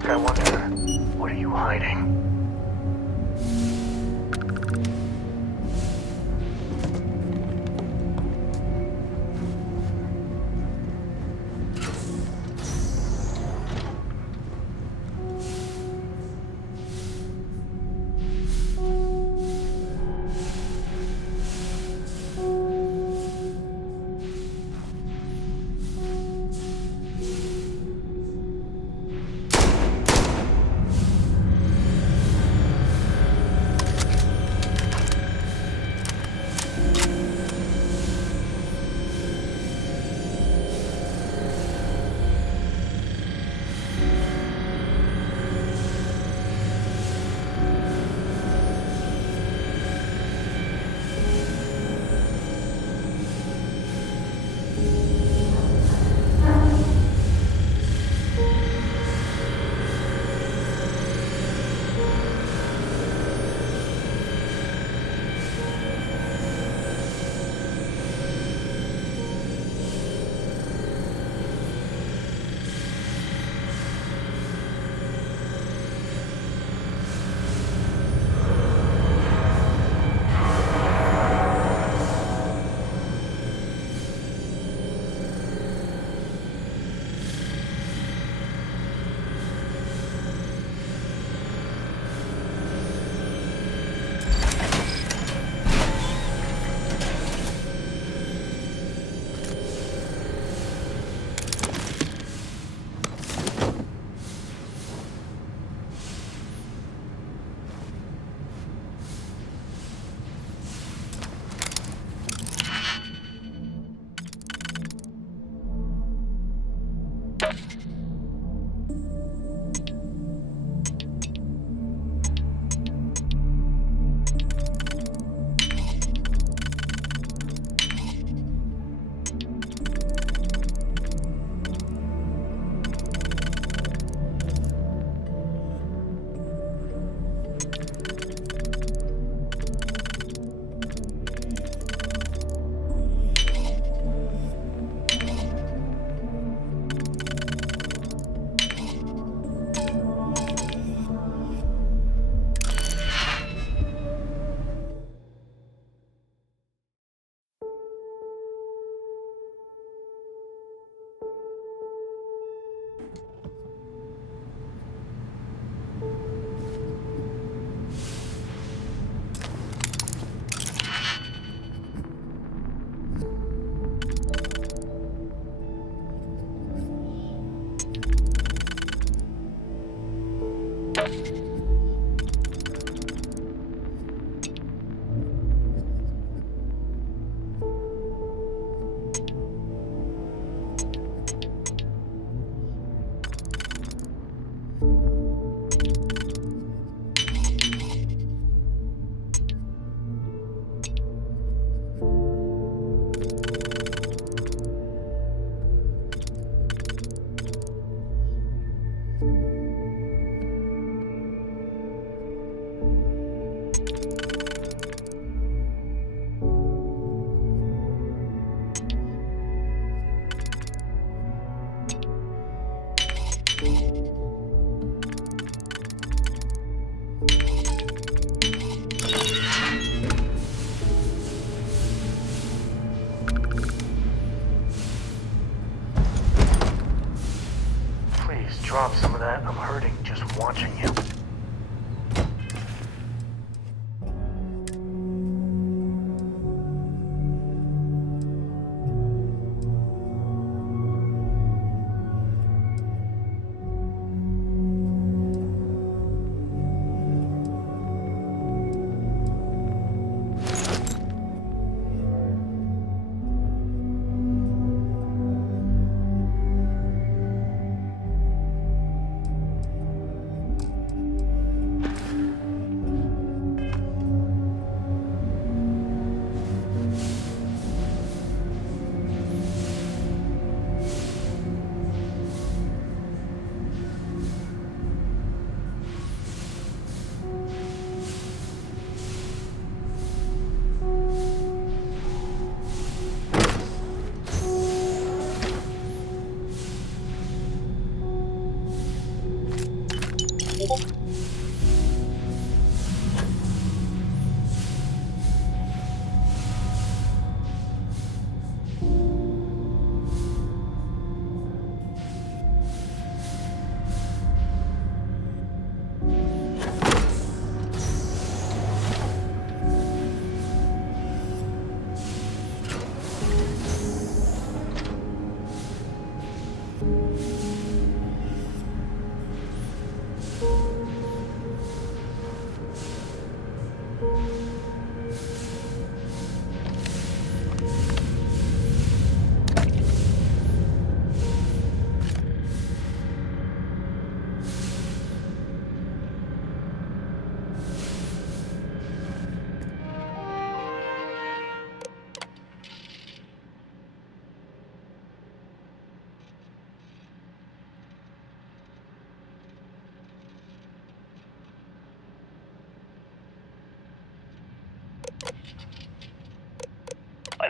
I wonder, what are you hiding?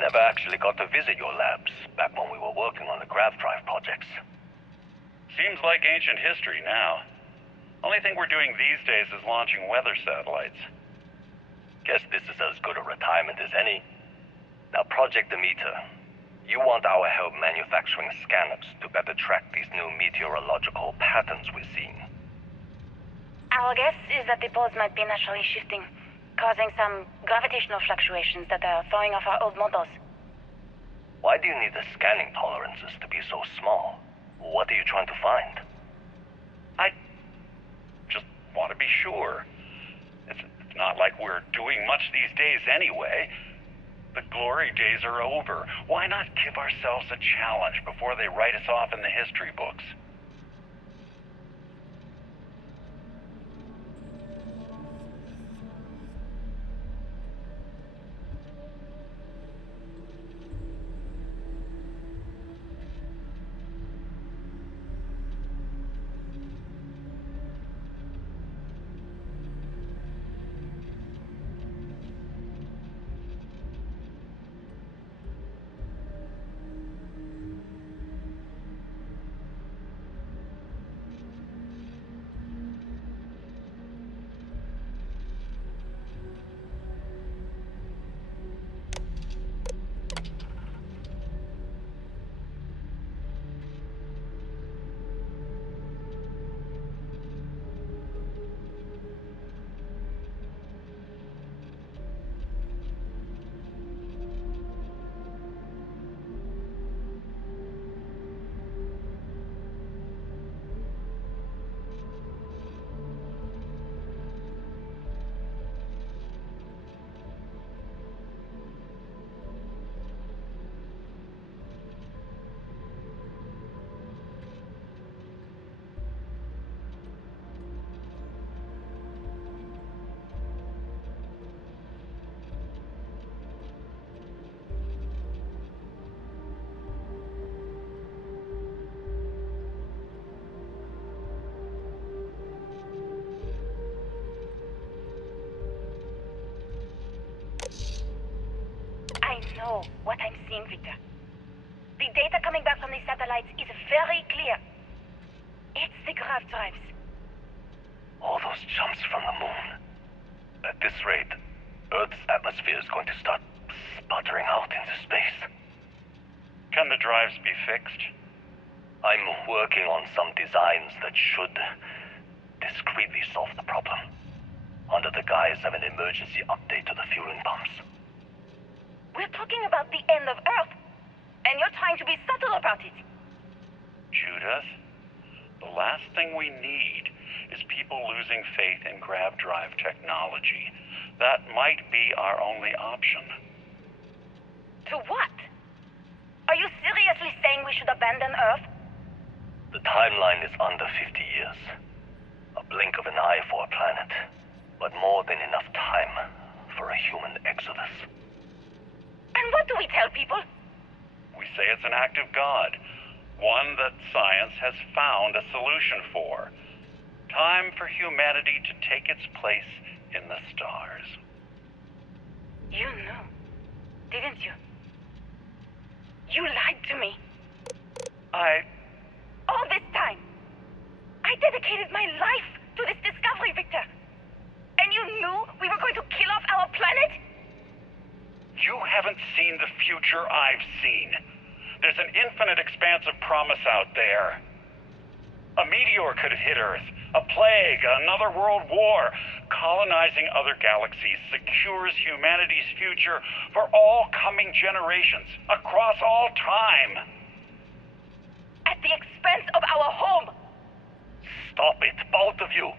never actually got to visit your labs back when we were working on the grav drive projects. Seems like ancient history now. Only thing we're doing these days is launching weather satellites. Guess this is as good a retirement as any. Now, Project Demeter, you want our help manufacturing scanners to better track these new meteorological patterns we're seeing. Our guess is that the poles might be naturally shifting, causing some gravitational fluctuations that are throwing off our old models. Why do you need the scanning tolerances to be so small? What are you trying to find? I just want to be sure. It's not like we're doing much these days anyway. The glory days are over. Why not give ourselves a challenge before they write us off in the history books? I know what I'm seeing, Victor. The data coming back from the satellites is very clear. It's the grav drives. All those jumps from the moon. At this rate, Earth's atmosphere is going to start sputtering out into space. Can the drives be fixed? I'm working on some designs that should discreetly solve the problem, under the guise of an emergency update to the fueling pumps. We're talking about the end of Earth, and you're trying to be subtle about it. Judith, the last thing we need is people losing faith in grav drive technology. That might be our only option. To what? Are you seriously saying we should abandon Earth? The timeline is under 50 years. A blink of an eye for a planet, but more than enough time for a human exodus. And what do we tell people? We say it's an act of God, one that science has found a solution for. Time for humanity to take its place in the stars. You knew, didn't you? You lied to me. All this time, I dedicated my life to this discovery, Victor. And you knew we were going to kill off our planet? You haven't seen the future I've seen. There's an infinite expanse of promise out there. A meteor could have hit Earth, a plague, another world war. Colonizing other galaxies secures humanity's future for all coming generations, across all time. At the expense of our home. Stop it, both of you.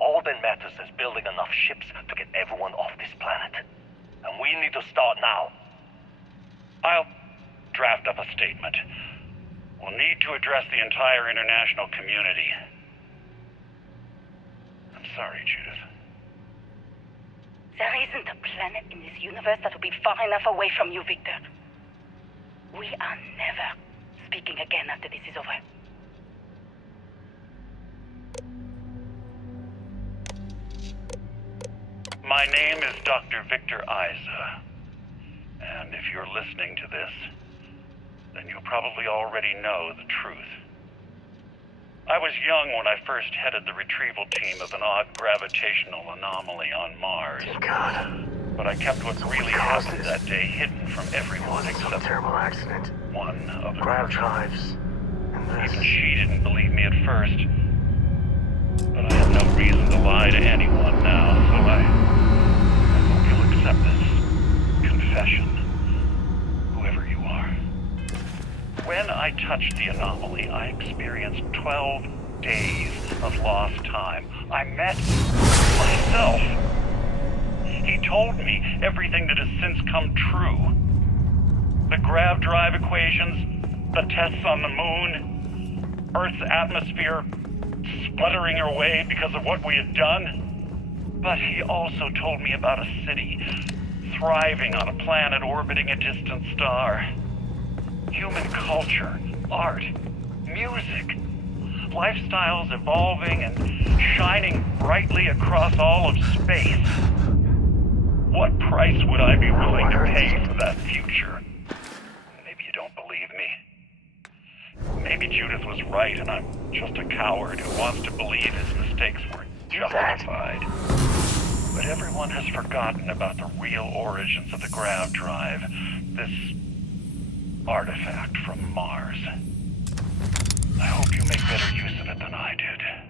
All that matters is building enough ships to get everyone off this planet. And we need to start now. I'll draft up a statement. We'll need to address the entire international community. I'm sorry, Judith. There isn't a planet in this universe that will be far enough away from you, Victor. We are never speaking again after this is over. My name is Dr. Victor Isa, And if you're listening to this, then you probably already know the truth. I was young when I first headed the retrieval team of an odd gravitational anomaly on Mars. God. But I kept what really happened that day hidden from everyone except a terrible accident. one of the Grav drives. Even she didn't believe me at first. But I have no reason to lie to anyone now, so I hope you'll accept this confession, whoever you are. When I touched the anomaly, I experienced 12 days of lost time. I met myself. He told me everything that has since come true. The grav drive equations, the tests on the moon, Earth's atmosphere sputtering away because of what we had done. But he also told me about a city thriving on a planet orbiting a distant star. Human culture, art, music, lifestyles evolving and shining brightly across all of space. What price would I be willing to pay for that future? Maybe you don't believe me. Maybe Judith was right and I'm just a coward who wants to believe his mistakes were justified. But everyone has forgotten about the real origins of the grav drive, this artifact from Mars. I hope you make better use of it than I did.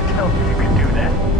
I tell you you can do that?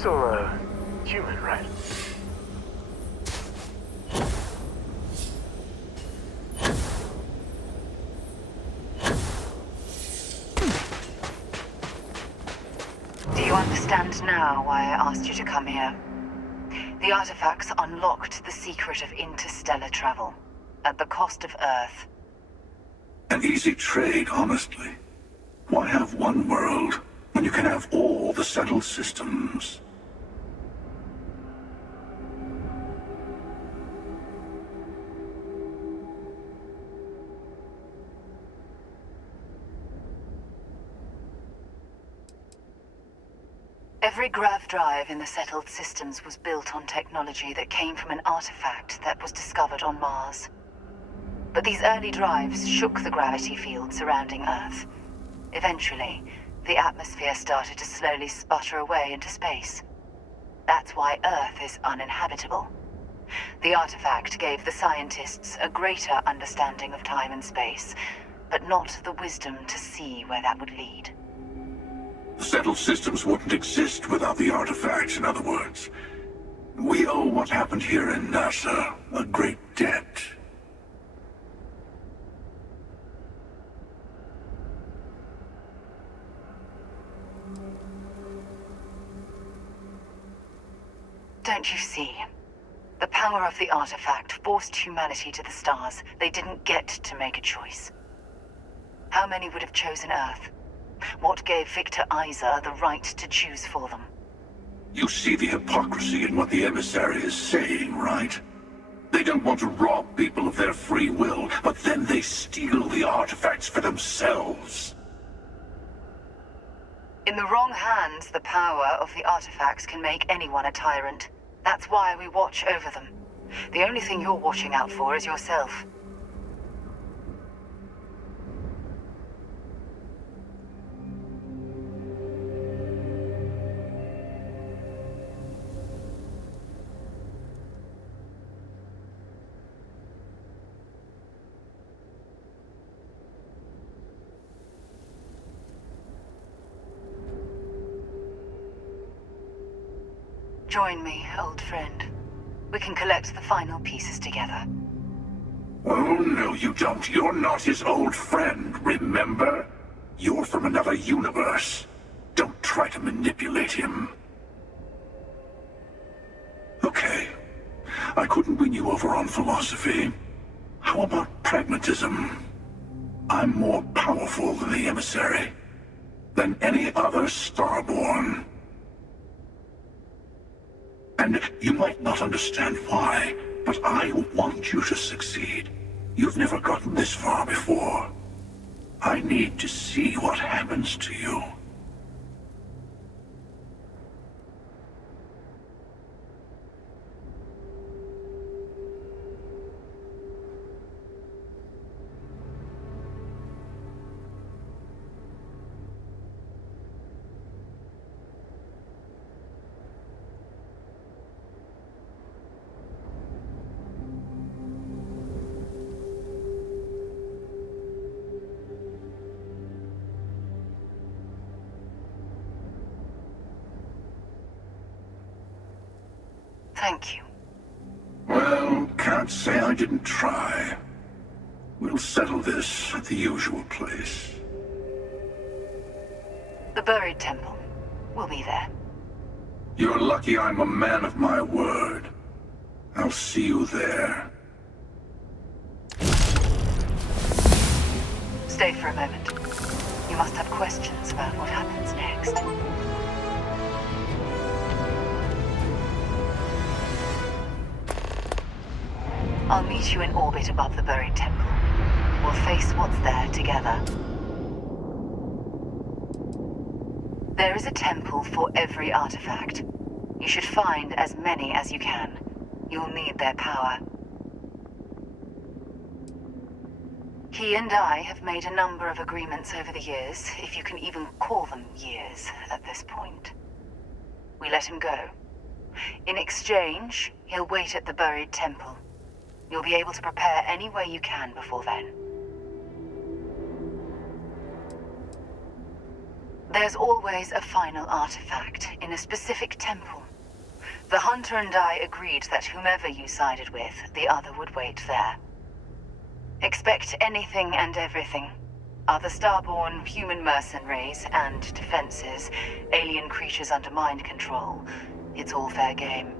still, human, right? Do you understand now why I asked you to come here? The artifacts unlocked the secret of interstellar travel, at the cost of Earth. An easy trade, honestly. Why have one world when you can have all the settled systems? Every grav drive in the settled systems was built on technology that came from an artifact that was discovered on Mars. But these early drives shook the gravity field surrounding Earth. Eventually, the atmosphere started to slowly sputter away into space. That's why Earth is uninhabitable. The artifact gave the scientists a greater understanding of time and space, but not the wisdom to see where that would lead. The settled systems wouldn't exist without the artifacts, in other words. We owe what happened here in NASA a great debt. Don't you see? The power of the artifact forced humanity to the stars. They didn't get to make a choice. How many would have chosen Earth? What gave Victor Isa the right to choose for them? You see the hypocrisy in what the emissary is saying, right? They don't want to rob people of their free will, but then they steal the artifacts for themselves. In the wrong hands, the power of the artifacts can make anyone a tyrant. That's why we watch over them. The only thing you're watching out for is yourself. Join me, old friend. We can collect the final pieces together. Oh, no, you don't. You're not his old friend, remember? You're from another universe. Don't try to manipulate him. Okay. I couldn't win you over on philosophy. How about pragmatism? I'm more powerful than the emissary. Than any other Starborn. And you might not understand why, but I want you to succeed. You've never gotten this far before. I need to see what happens to you. Thank you. Well, can't say I didn't try. We'll settle this at the usual place. The buried temple. We'll be there. You're lucky I'm a man of my word. I'll see you there. Stay for a moment. You must have questions about what happens next. I'll meet you in orbit above the buried temple. We'll face what's there together. There is a temple for every artifact. You should find as many as you can. You'll need their power. He and I have made a number of agreements over the years, if you can even call them years at this point. We let him go. In exchange, he'll wait at the buried temple. You'll be able to prepare any way you can before then. There's always a final artifact in a specific temple. The Hunter and I agreed that whomever you sided with, the other would wait there. Expect anything and everything. Other starborn, human mercenaries, and defenses, alien creatures under mind control. It's all fair game.